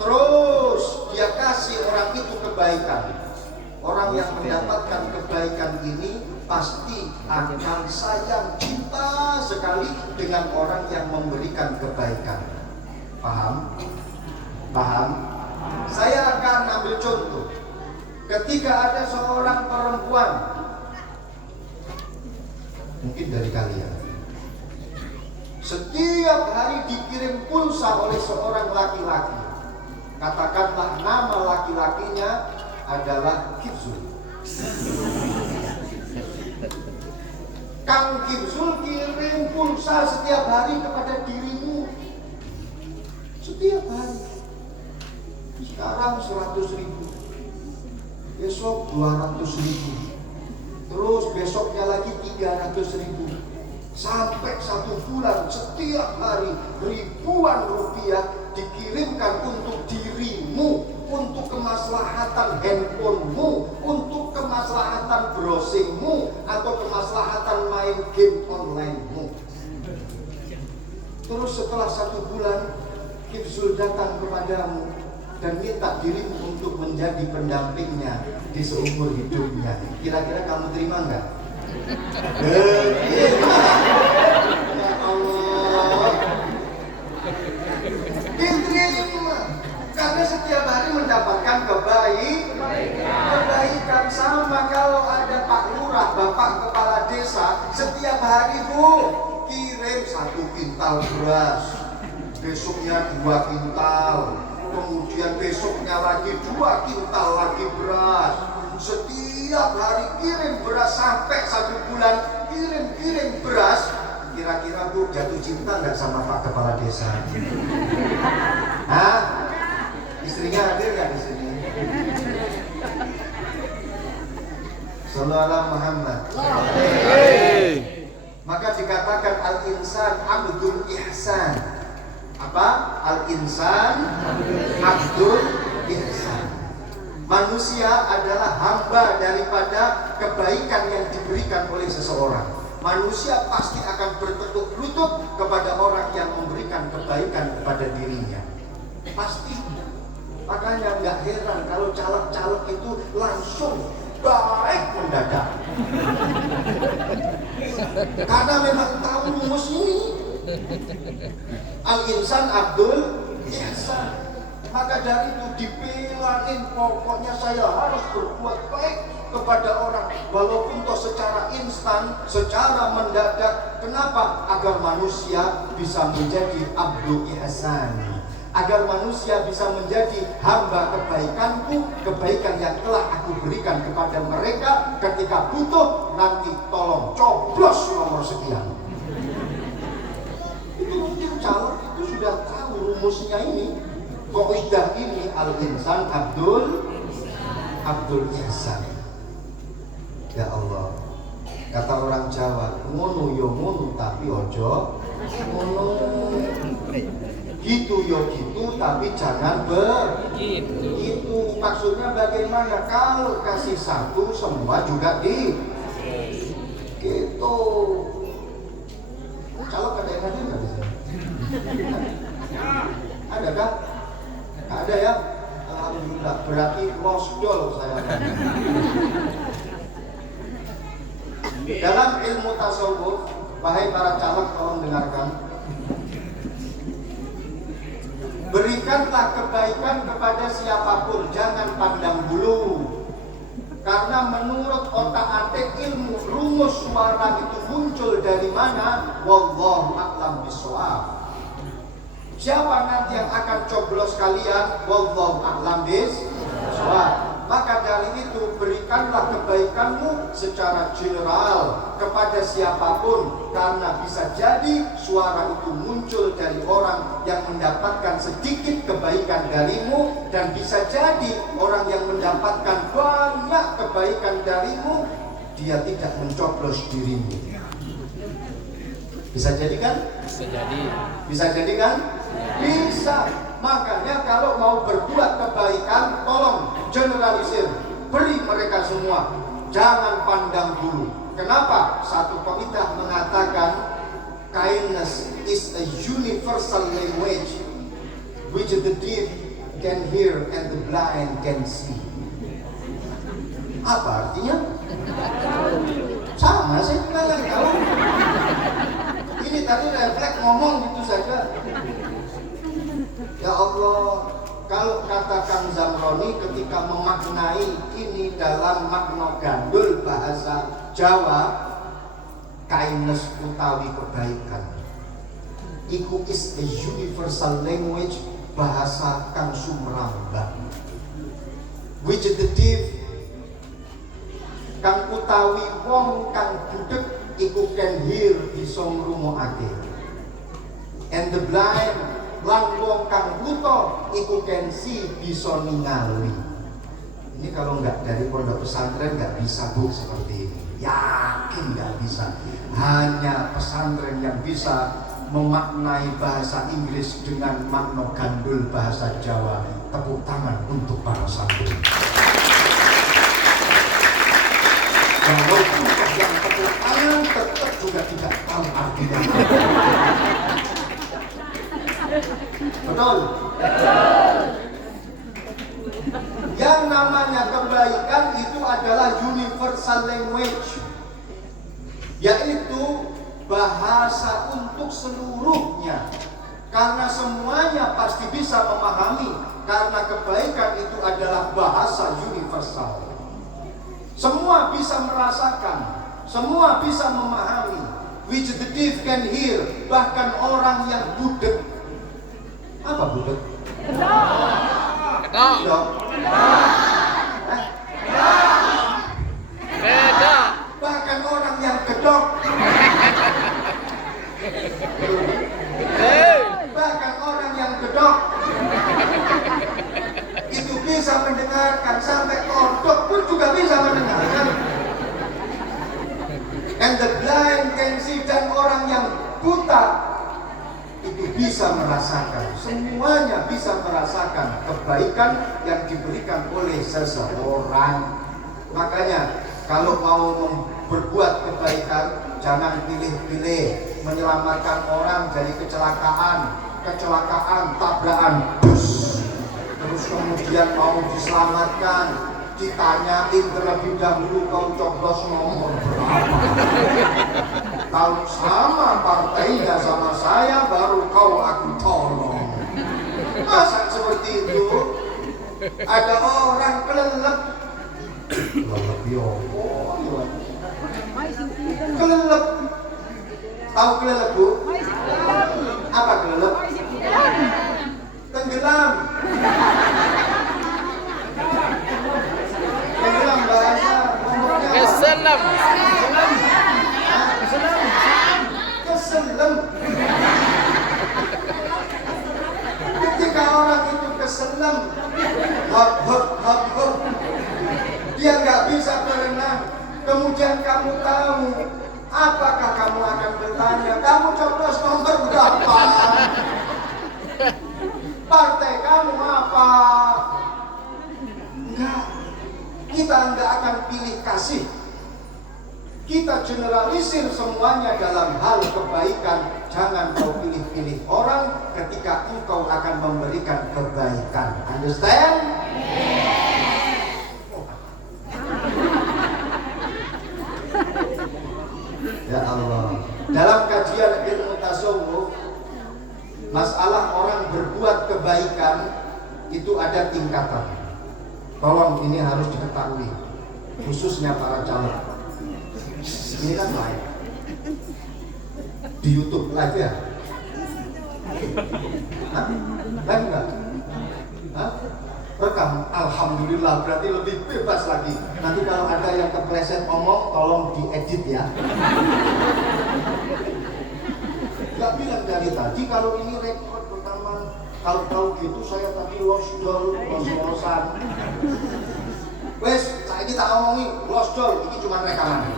terus dia kasih orang itu kebaikan. Orang yang mendapatkan kebaikan ini pasti akan sayang, cinta sekali dengan orang yang memberikan kebaikan. Paham? Paham? Saya akan ambil contoh. Ketika ada seorang perempuan, mungkin dari kalian, setiap hari dikirim pulsa oleh seorang laki-laki, katakanlah nama laki-lakinya adalah Kibzul. Kang Kibzul kirim pulsa setiap hari kepada dirimu, setiap hari. Sekarang 100.000, besok 200.000, terus besoknya lagi 300.000, sampai 1 bulan setiap hari ribuan rupiah dikirimkan untuk dirimu, untuk kemaslahatan handphonemu, untuk kemaslahatan browsingmu, atau kemaslahatan main game onlinemu. Terus setelah 1 bulan Kibzul datang kepadamu dan minta dirimu untuk menjadi pendampingnya di seumur hidupnya. Kira-kira kamu terima nggak? Terima. Ya Allah, diterima. Karena setiap hari mendapatkan kebaikan. Sama kalau ada Pak Lurah, Bapak Kepala Desa, setiap hari Bu kirim 1 kintal beras, besoknya 2 kintal, kemudian besoknya lagi 2 kintal lagi beras. Setiap hari kirim beras sampai 1 bulan kirim beras. Kira-kira Bu jatuh cinta nggak sama Pak Kepala Desa? Hah? Istrinya hadir nggak di sini? Sallallahu Muhammad. Maka dikatakan al-insan abdul ihsan. Apa? Al-insan abdul ihsan. Manusia adalah hamba daripada kebaikan yang diberikan oleh seseorang. Manusia pasti akan bertekuk lutut kepada orang yang memberikan kebaikan kepada dirinya. Pasti. Makanya nggak heran kalau caleg-caleg itu langsung baik mendadak. Karena memang tahu rumus ini. Al-insan abdul ihsan. Maka dari itu dipilangin, pokoknya saya harus berbuat baik kepada orang, walaupun toh secara instan, secara mendadak. Kenapa? Agar manusia bisa menjadi abdul ihsan, agar manusia bisa menjadi hamba kebaikanku, kebaikan yang telah aku berikan kepada mereka. Ketika butuh, nanti tolong coblos nomor sekian. Itu mungkin caleg itu sudah tahu rumusnya ini. Kaidah ini al-insan abdul ihsan. Ya Allah, kata orang Jawa, ngono yo ngono tapi ojo ngono. Gitu yo gitu tapi jangan begitu. Maksudnya bagaimana? Kalau kasih satu semua juga di gitu. Kalau ada yang hadir nggak di sini? Ada kah? Ada ya? Alhamdulillah, berarti losdol saya. Dalam ilmu tasawuf, wahai para caleg tolong dengarkan. Berikanlah kebaikan kepada siapapun, jangan pandang bulu. Karena menurut otak-atik ilmu, rumus suara itu muncul dari mana? Wallahu a'lam bishawab. Siapa nanti yang akan coblos kalian? Wallahu a'lam bishawab. Maka dari itu berikanlah kebaikanmu secara general kepada siapapun, karena bisa jadi suara itu muncul dari orang yang mendapatkan sedikit kebaikan darimu, dan bisa jadi orang yang mendapatkan banyak kebaikan darimu, dia tidak mencoblos dirimu. Bisa jadi kan? Bisa jadi. Bisa jadi kan? Bisa. Makanya kalau mau berbuat kebaikan, tolong generalisir, beri mereka semua, jangan pandang bulu. Kenapa? Satu kaidah mengatakan kindness is a universal language which the deaf can hear and the blind can see. Apa artinya? Sama sih, nggak tahu. Ini tadi refleks ngomong gitu saja. Ya Allah, kalau kata Kang Zamroni ketika memaknai ini dalam makna gandul bahasa Jawa, kindness utawi kebaikan, iku is a universal language, bahasa kang sumrambah, which the deaf kang utawi wong kang budek iku can hear bisa ngrungokake, and the blind lan wong kang buta iku can see bisa ningali. Ini kalau nggak dari pondok pesantren nggak bisa Bu seperti ini. Yakin nggak bisa. Hanya pesantren yang bisa memaknai bahasa Inggris dengan makna gandul bahasa Jawa. Tepuk tangan untuk para santri. Walaupun yang tepuk tangan tetap juga tidak tahu artinya. Betul? Yang namanya kebaikan itu adalah universal language, yaitu bahasa untuk seluruhnya. Karena semuanya pasti bisa memahami, karena kebaikan itu adalah bahasa universal. Semua bisa merasakan, semua bisa memahami, which the deaf can hear. Bahkan orang yang budek Apa budek? Kedok. Kedok. Beda. Bahkan orang yang gedok, bahkan orang yang gedok itu bisa mendengarkan, sampai kodok pun juga bisa mendengarkan. And the blind can see, dan orang yang buta itu bisa merasakan, semuanya bisa merasakan kebaikan yang diberikan oleh seseorang. Makanya kalau mau berbuat kebaikan, jangan pilih-pilih menyelamatkan orang dari kecelakaan, tabrakan bus, terus kemudian mau diselamatkan, ditanyain terlebih dahulu kau coblos nomor berapa. Kalau sama partainya sama saya, baru kau aku tolong. Masa seperti itu? Ada orang kelelep. Kelelep. Tahu kelelep, Bu? Apa kelelep? Tenggelam. Tenggelam bahasa ngomongnya. Keselam. Keselam. Ketika orang itu keselam, hop, dia nggak bisa berenang. Kemudian kamu tahu, apakah kamu akan bertanya, kamu coblos nomor berapa? Partai kamu apa? Enggak. Kita enggak akan pilih kasih. Kita generalisir semuanya dalam hal kebaikan. Jangan kau pilih-pilih orang ketika engkau akan memberikan kebaikan. Understand? Ya Allah. Dalam kajian ilmu tasawuf, masalah orang berbuat kebaikan itu ada tingkatan. Tolong ini harus diketahui, khususnya para caleg. Ini kan live di YouTube live ya? Hah? Live enggak? Hah? Rekam? Alhamdulillah, berarti lebih bebas lagi. Nanti kalau ada yang kepleset ngomong, tolong diedit ya. Gak bilang dari tadi kalau ini rekod pertama. Kalau tahu gitu saya tadi los-losan. Wes, saya kita ngomongin los-dol, ini cuma rekaman.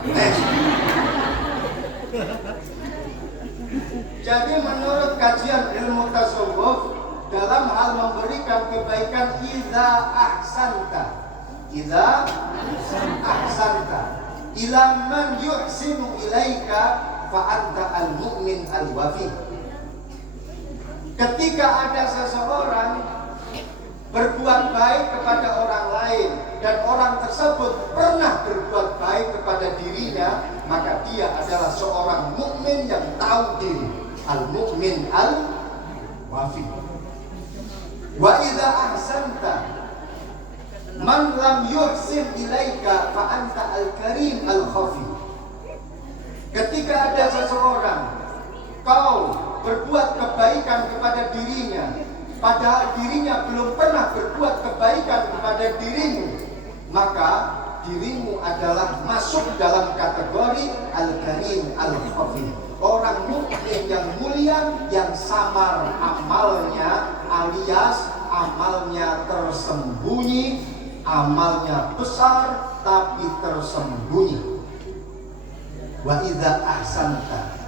Jadi menurut kajian ilmu tasawuf, dalam hal memberikan kebaikan, idza ahsanta ila man yuhsinu ilaika fa anta al-mu'min al-wafi. Ketika ada seseorang berbuat baik kepada orang lain dan orang tersebut pernah berbuat baik kepada dirinya, maka dia adalah seorang mukmin yang tahu diri, al-mu'min al-wafi. Wa idza ahsanta man lam yuhsin ilaika fa anta al-karim al-khafi. Ketika ada seseorang kau berbuat kebaikan kepada dirinya, padahal dirinya belum pernah berbuat kebaikan kepada dirimu, maka dirimu adalah masuk dalam kategori al-karim al-khafi, orang mukmin yang mulia, yang samar amalnya, alias amalnya tersembunyi, amalnya besar tapi tersembunyi. Wa idza ahsanta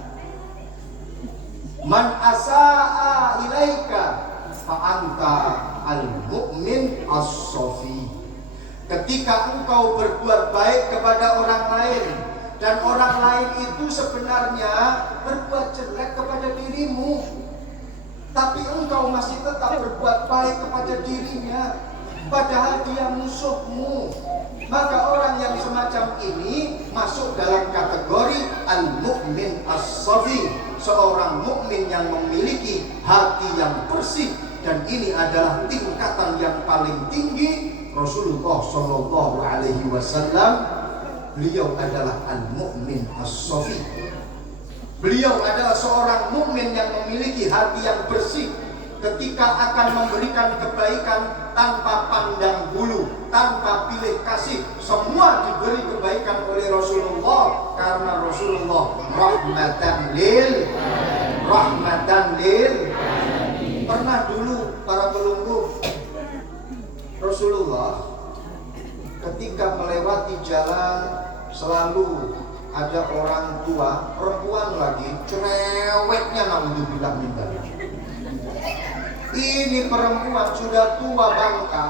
man asaa ilaika fa anta al-mu'min as-safi. Ketika engkau berbuat baik kepada orang lain dan orang lain itu sebenarnya berbuat jelek kepada dirimu, tapi engkau masih tetap berbuat baik kepada dirinya, padahal dia musuhmu, maka orang yang semacam ini masuk dalam kategori al-mu'min as-safi, seorang mukmin yang memiliki hati yang bersih. Dan ini adalah tingkatan yang paling tinggi. Rasulullah Shallallahu Alaihi Wasallam, beliau adalah al-mu'min as-safi. Beliau adalah seorang mukmin yang memiliki hati yang bersih. ketika akan memberikan kebaikan tanpa pandang bulu, tanpa pilih kasih, semua diberi kebaikan oleh Rasulullah karena Rasulullah rahmatan lil. Pernah dulu para pelunggu, Rasulullah ketika melewati jalan selalu ada orang tua, perempuan lagi, cerewetnya naudzubillah min dzalik. Ini perempuan sudah tua bangka.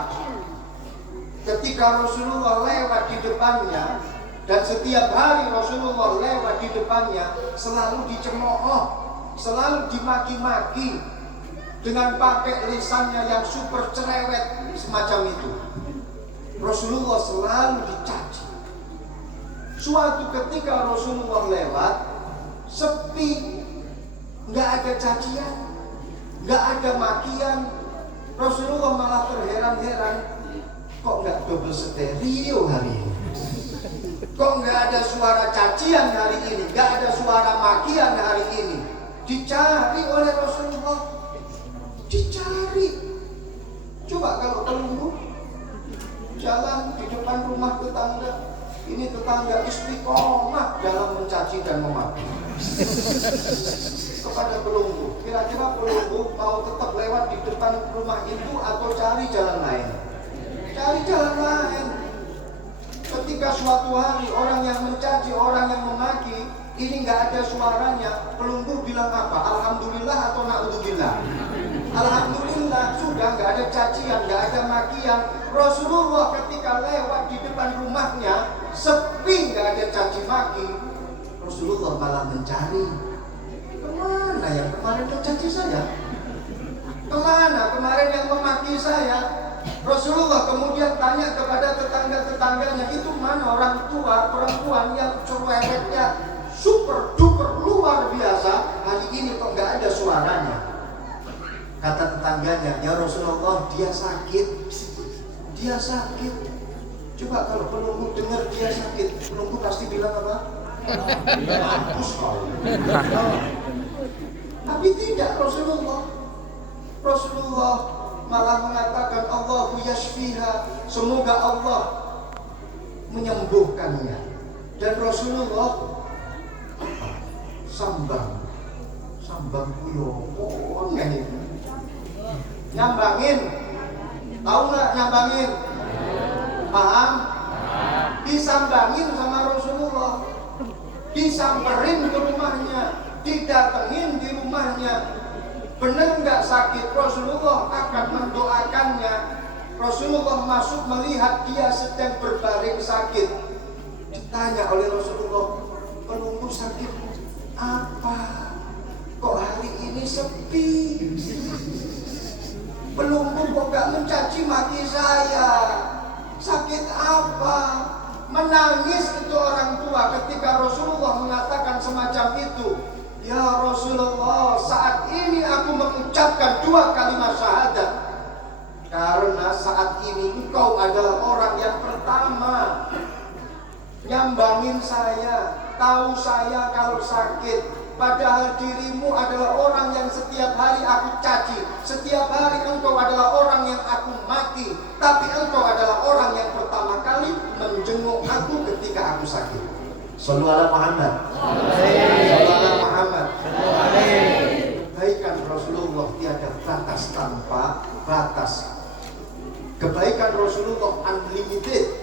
Ketika Rasulullah lewat di depannya, dan setiap hari Rasulullah lewat di depannya, selalu dicemooh, selalu dimaki-maki dengan pakai lisannya yang super cerewet semacam itu. Rasulullah selalu dicaci. Suatu ketika Rasulullah lewat, sepi, nggak ada cacian, nggak ada makian. Rasulullah malah terheran-heran, kok nggak double stereo hari ini? Kok nggak ada suara cacian hari ini? Nggak ada suara makian hari ini? Dicari oleh Rasulullah, dicari. Coba kalau pelunggu jalan di depan rumah tetangga, ini tetangga istiqomah dalam mencaci dan memaki. Kepada pelunggu, kira-kira pelunggu mau tetap lewat di depan rumah itu atau cari jalan lain? Cari jalan lain. Ketika suatu hari orang yang mencaci, orang yang memaki, ini nggak ada suaranya, pelunggu bilang apa? Alhamdulillah atau naudzubillah? Alhamdulillah, sudah nggak ada cacian, nggak ada makian. Rasulullah ketika lewat di depan rumahnya, sepi, nggak ada caci maki. Rasulullah malah mencari, kemana yang kemarin mencaci saya? Kemana kemarin yang memaki saya? Rasulullah kemudian tanya kepada tetangga-tetangganya, itu mana orang tua perempuan yang cerewetnya super duper luar biasa, hari ini kok nggak ada suaranya? Kata tetangganya, ya Rasulullah, dia sakit. Coba kalau pelunggu dengar dia sakit, pelunggu pasti bilang apa? Mampus kau. Tapi tidak, Rasulullah malah mengatakan Allahu yashfiha, semoga Allah menyembuhkannya. Dan Rasulullah sambang kuyopon ini nyambangin, tahu nggak nyambangin? Paham? Disambangin sama Rasulullah, disamperin ke rumahnya, didatengin di rumahnya. Benar nggak sakit? Rasulullah akan mendoakannya. Rasulullah masuk melihat dia sedang berbaring sakit. Ditanya oleh Rasulullah, pelunggu sakit apa? Kok hari ini sepi? Pelunggu kok gak mencaci maki saya? Sakit apa? Menangis itu orang tua ketika Rasulullah mengatakan semacam itu. Ya Rasulullah, saat ini aku mengucapkan 2 kalimat syahadat, karena saat ini engkau adalah orang yang pertama nyambangin saya, tahu saya kalau sakit. Padahal dirimu adalah orang yang setiap hari aku caci, setiap hari engkau adalah orang yang aku maki, tapi engkau adalah orang yang pertama kali menjenguk aku ketika aku sakit. Shallu ala Muhammad. Shallu ala Muhammad. Kebaikan Rasulullah tiada batas tanpa batas. Kebaikan Rasulullah unlimited.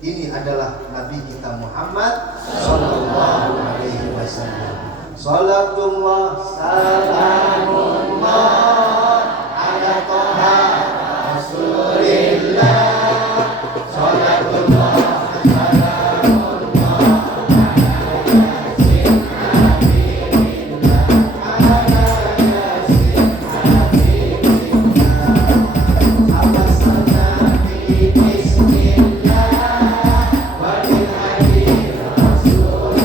Ini adalah Nabi kita Muhammad Sallallahu Alaihi Wasallam. Salatullah salamullah ala Toha Rasulillah. Salatullah salamullah ala Yasin Habibillah, ala Yasin Habibillah, Abasana bi bismillah wa bil hadi Rasulillah.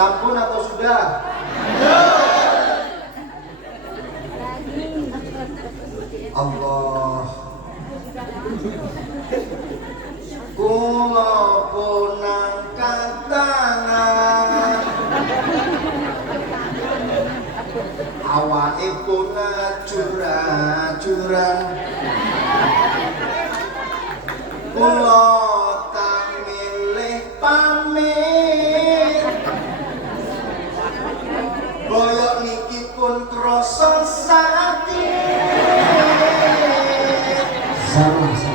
Sampun atau sudah? Allah. Kula pun angkat tangan, awake pun ajur-ajuran. Kula tak milih pamit, boyok niki pun krasa sakit. Sama.